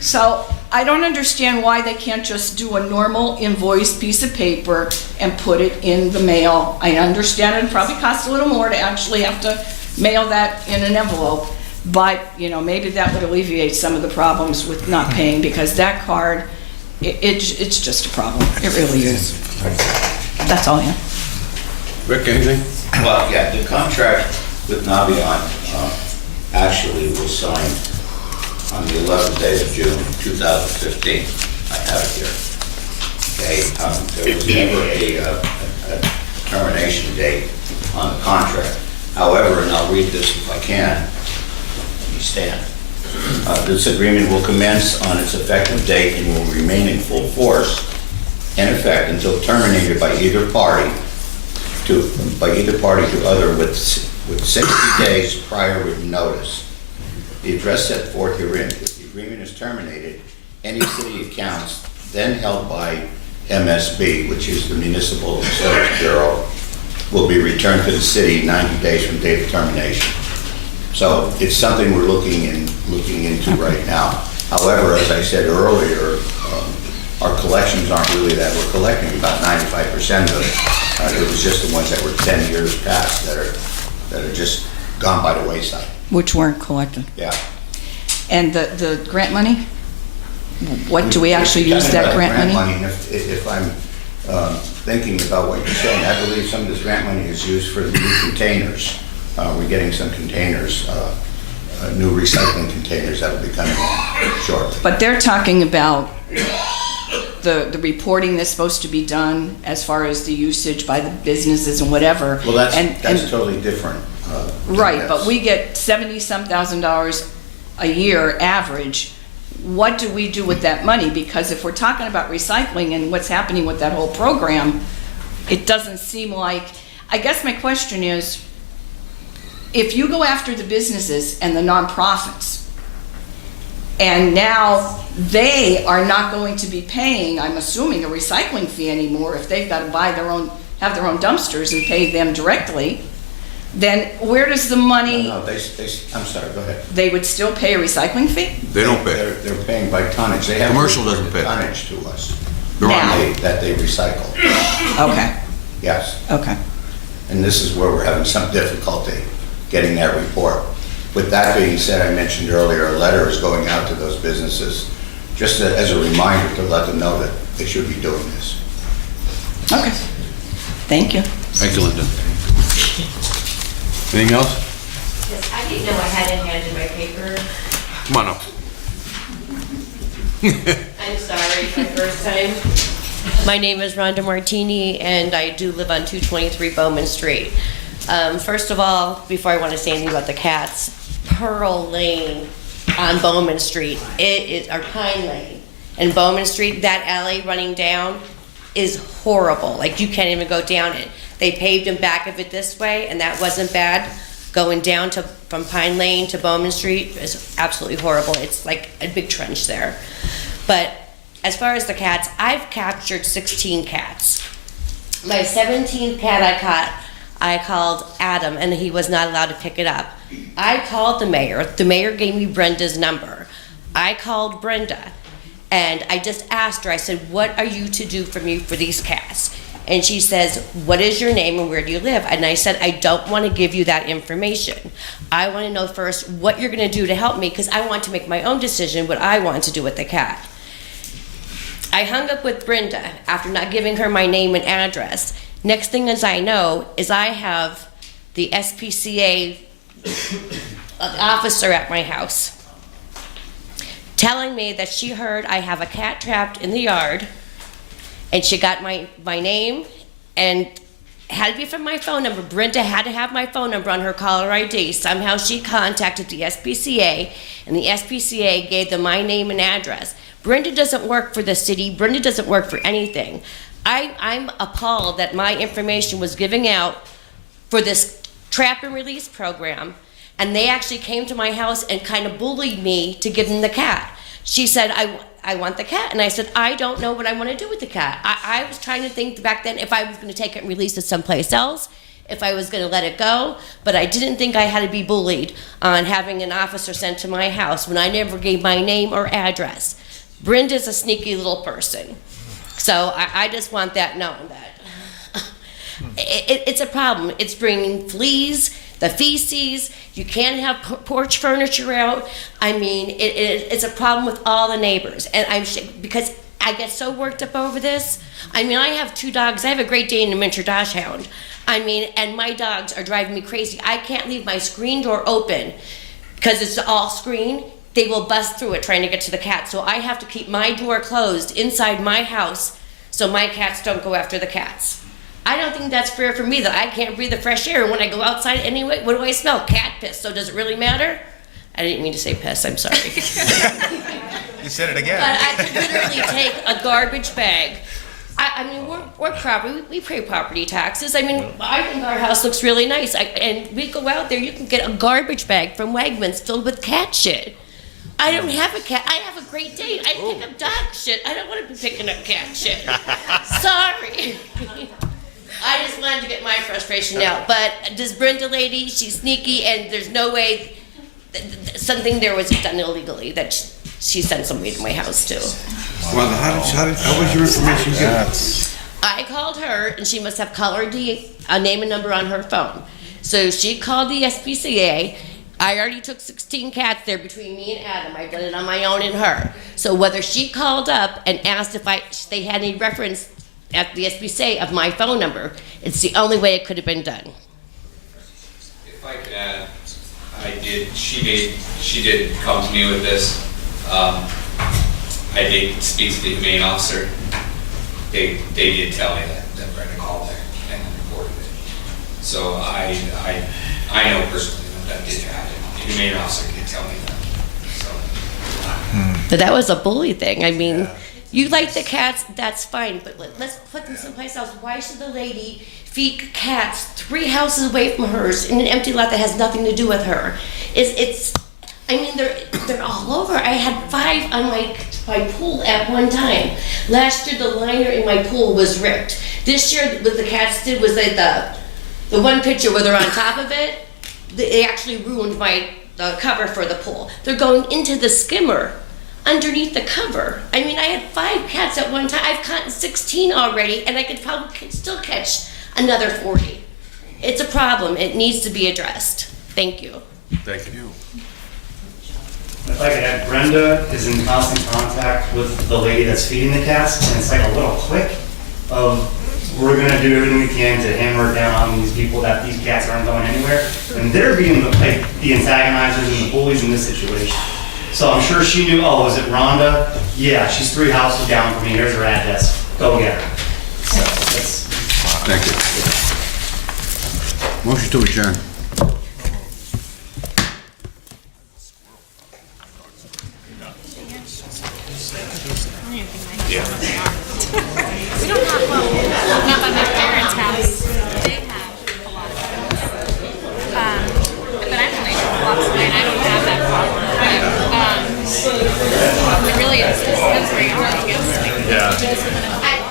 So I don't understand why they can't just do a normal invoice piece of paper and put it in the mail. I understand it probably costs a little more to actually have to mail that in an envelope, but maybe that would alleviate some of the problems with not paying, because that card, it's just a problem. It really is. That's all I have. Rick, anything? Well, yeah, the contract with Navion actually was signed on the 11th day of June 2015. I have it here. Okay, there was never a termination date on the contract. However, and I'll read this if I can. Let me stand. This agreement will commence on its effective date and will remain in full force in effect until terminated by either party to other with 60 days prior written notice. The address set forth herein. If the agreement is terminated, any city accounts then held by MSB, which is the Municipal Service Bureau, will be returned to the city 90 days from date of termination. So it's something we're looking into right now. However, as I said earlier, our collections aren't really that. We're collecting about 95% of it. It was just the ones that were 10 years past that are just gone by the wayside. Which weren't collected. Yeah. And the grant money? What do we actually use that grant money? And if I'm thinking about what you're saying, I believe some of this grant money is used for the new containers. We're getting some containers, new recycling containers that will be coming in shortly. But they're talking about the reporting that's supposed to be done as far as the usage by the businesses and whatever. Well, that's totally different. Right, but we get $70-some thousand a year average. What do we do with that money? Because if we're talking about recycling and what's happening with that whole program, it doesn't seem like, I guess my question is, if you go after the businesses and the nonprofits, and now they are not going to be paying, I'm assuming, a recycling fee anymore if they've got to have their own dumpsters and pay them directly, then where does the money? No, I'm sorry, go ahead. They would still pay a recycling fee? They don't pay. They're paying by tonnage. They have Commercial doesn't pay. Tonnage to us. Now. That they recycle. Okay. Yes. Okay. And this is where we're having some difficulty getting that report. With that being said, I mentioned earlier, a letter is going out to those businesses just as a reminder to let them know that they should be doing this. Okay. Thank you. Thank you, Linda. Anything else? Yes, I didn't know I hadn't handed my paper. Come on up. I'm sorry, my first time. My name is Rhonda Martini, and I do live on 223 Bowman Street. First of all, before I want to say anything about the cats, Pearl Lane on Bowman Street, or Pine Lane and Bowman Street, that alley running down is horrible. Like, you can't even go down it. They paved in back of it this way, and that wasn't bad. Going down from Pine Lane to Bowman Street is absolutely horrible. It's like a big trench there. But as far as the cats, I've captured 16 cats. My 17th cat I called Adam, and he was not allowed to pick it up. I called the mayor. The mayor gave me Brenda's number. I called Brenda, and I just asked her, I said, what are you to do for me for these cats? And she says, what is your name and where do you live? And I said, I don't want to give you that information. I want to know first what you're going to do to help me, because I want to make my own decision what I want to do with the cat. I hung up with Brenda after not giving her my name and address. Next thing as I know is I have the SPCA officer at my house telling me that she heard I have a cat trapped in the yard, and she got my name and had to be from my phone number. Brenda had to have my phone number on her caller ID. Somehow she contacted the SPCA, and the SPCA gave them my name and address. Brenda doesn't work for the city. Brenda doesn't work for anything. I'm appalled that my information was given out for this trap and release program, and they actually came to my house and kind of bullied me to give them the cat. She said, I want the cat. And I said, I don't know what I want to do with the cat. I was trying to think back then if I was going to take it and release it someplace else, if I was going to let it go, but I didn't think I had to be bullied on having an officer sent to my house when I never gave my name or address. Brenda's a sneaky little person. So I just want that known that it's a problem. It's bringing fleas, the feces. You can't have porch furniture out. I mean, it's a problem with all the neighbors. And because I get so worked up over this. I mean, I have 2 dogs. I have a Great Dane and a miniature Dachshund. I mean, and my dogs are driving me crazy. I can't leave my screen door open because it's all screen. They will bust through it trying to get to the cat. So I have to keep my door closed inside my house so my cats don't go after the cats. I don't think that's fair for me that I can't breathe the fresh air. When I go outside anyway, what do I smell? Cat piss. So does it really matter? I didn't mean to say piss, I'm sorry. You said it again. But I could literally take a garbage bag. I mean, we're property, we pay property taxes. I mean, I think our house looks really nice. And we go out there, you can get a garbage bag from Wegmans filled with cat shit. I don't have a cat. I have a Great Dane. I pick up dog shit. I don't want to be picking up cat shit. Sorry. I just wanted to get my frustration out. But this Brenda lady, she's sneaky, and there's no way something there was done illegally that she sent somebody to my house too. Well, how was your information given? I called her, and she must have colored a name and number on her phone. So she called the SPCA. I already took 16 cats there between me and Adam. I've done it on my own and her. So whether she called up and asked if they had any reference at the SPCA of my phone number, it's the only way it could have been done. If I could add, she did come to me with this. I did speak to the humane officer. They did tell me that Brenda called there and reported it. So I know personally that did happen. The humane officer did tell me that. So. But that was a bully thing. I mean, you like the cats, that's fine, but let's put them someplace else. Why should the lady feed cats 3 houses away from hers in an empty lot that has nothing to do with her? I mean, they're all over. I had 5 on my pool at one time. Last year, the liner in my pool was ripped. This year, what the cats did was the one picture where they're on top of it, they actually ruined the cover for the pool. They're going into the skimmer underneath the cover. I mean, I had 5 cats at one time. I've caught 16 already, and I could probably still catch another 40. It's a problem. It needs to be addressed. Thank you. Thank you. If I could add, Brenda is in constant contact with the lady that's feeding the cats, and it's like a little clique of, we're gonna do everything we can to hammer down on these people that these cats aren't going anywhere, and they're being the antagonizers and the bullies in this situation. So I'm sure she knew, oh, is it Rhonda? Yeah, she's 3 houses down from me, here's her address, go get her. So that's. Thank you. Motion to adjourn. Yeah. We don't have, well, not by my parents' house. They have a lot of cats. But I'm only blocks away and I don't have that problem. It really is just, that's where you are, I guess. Yeah.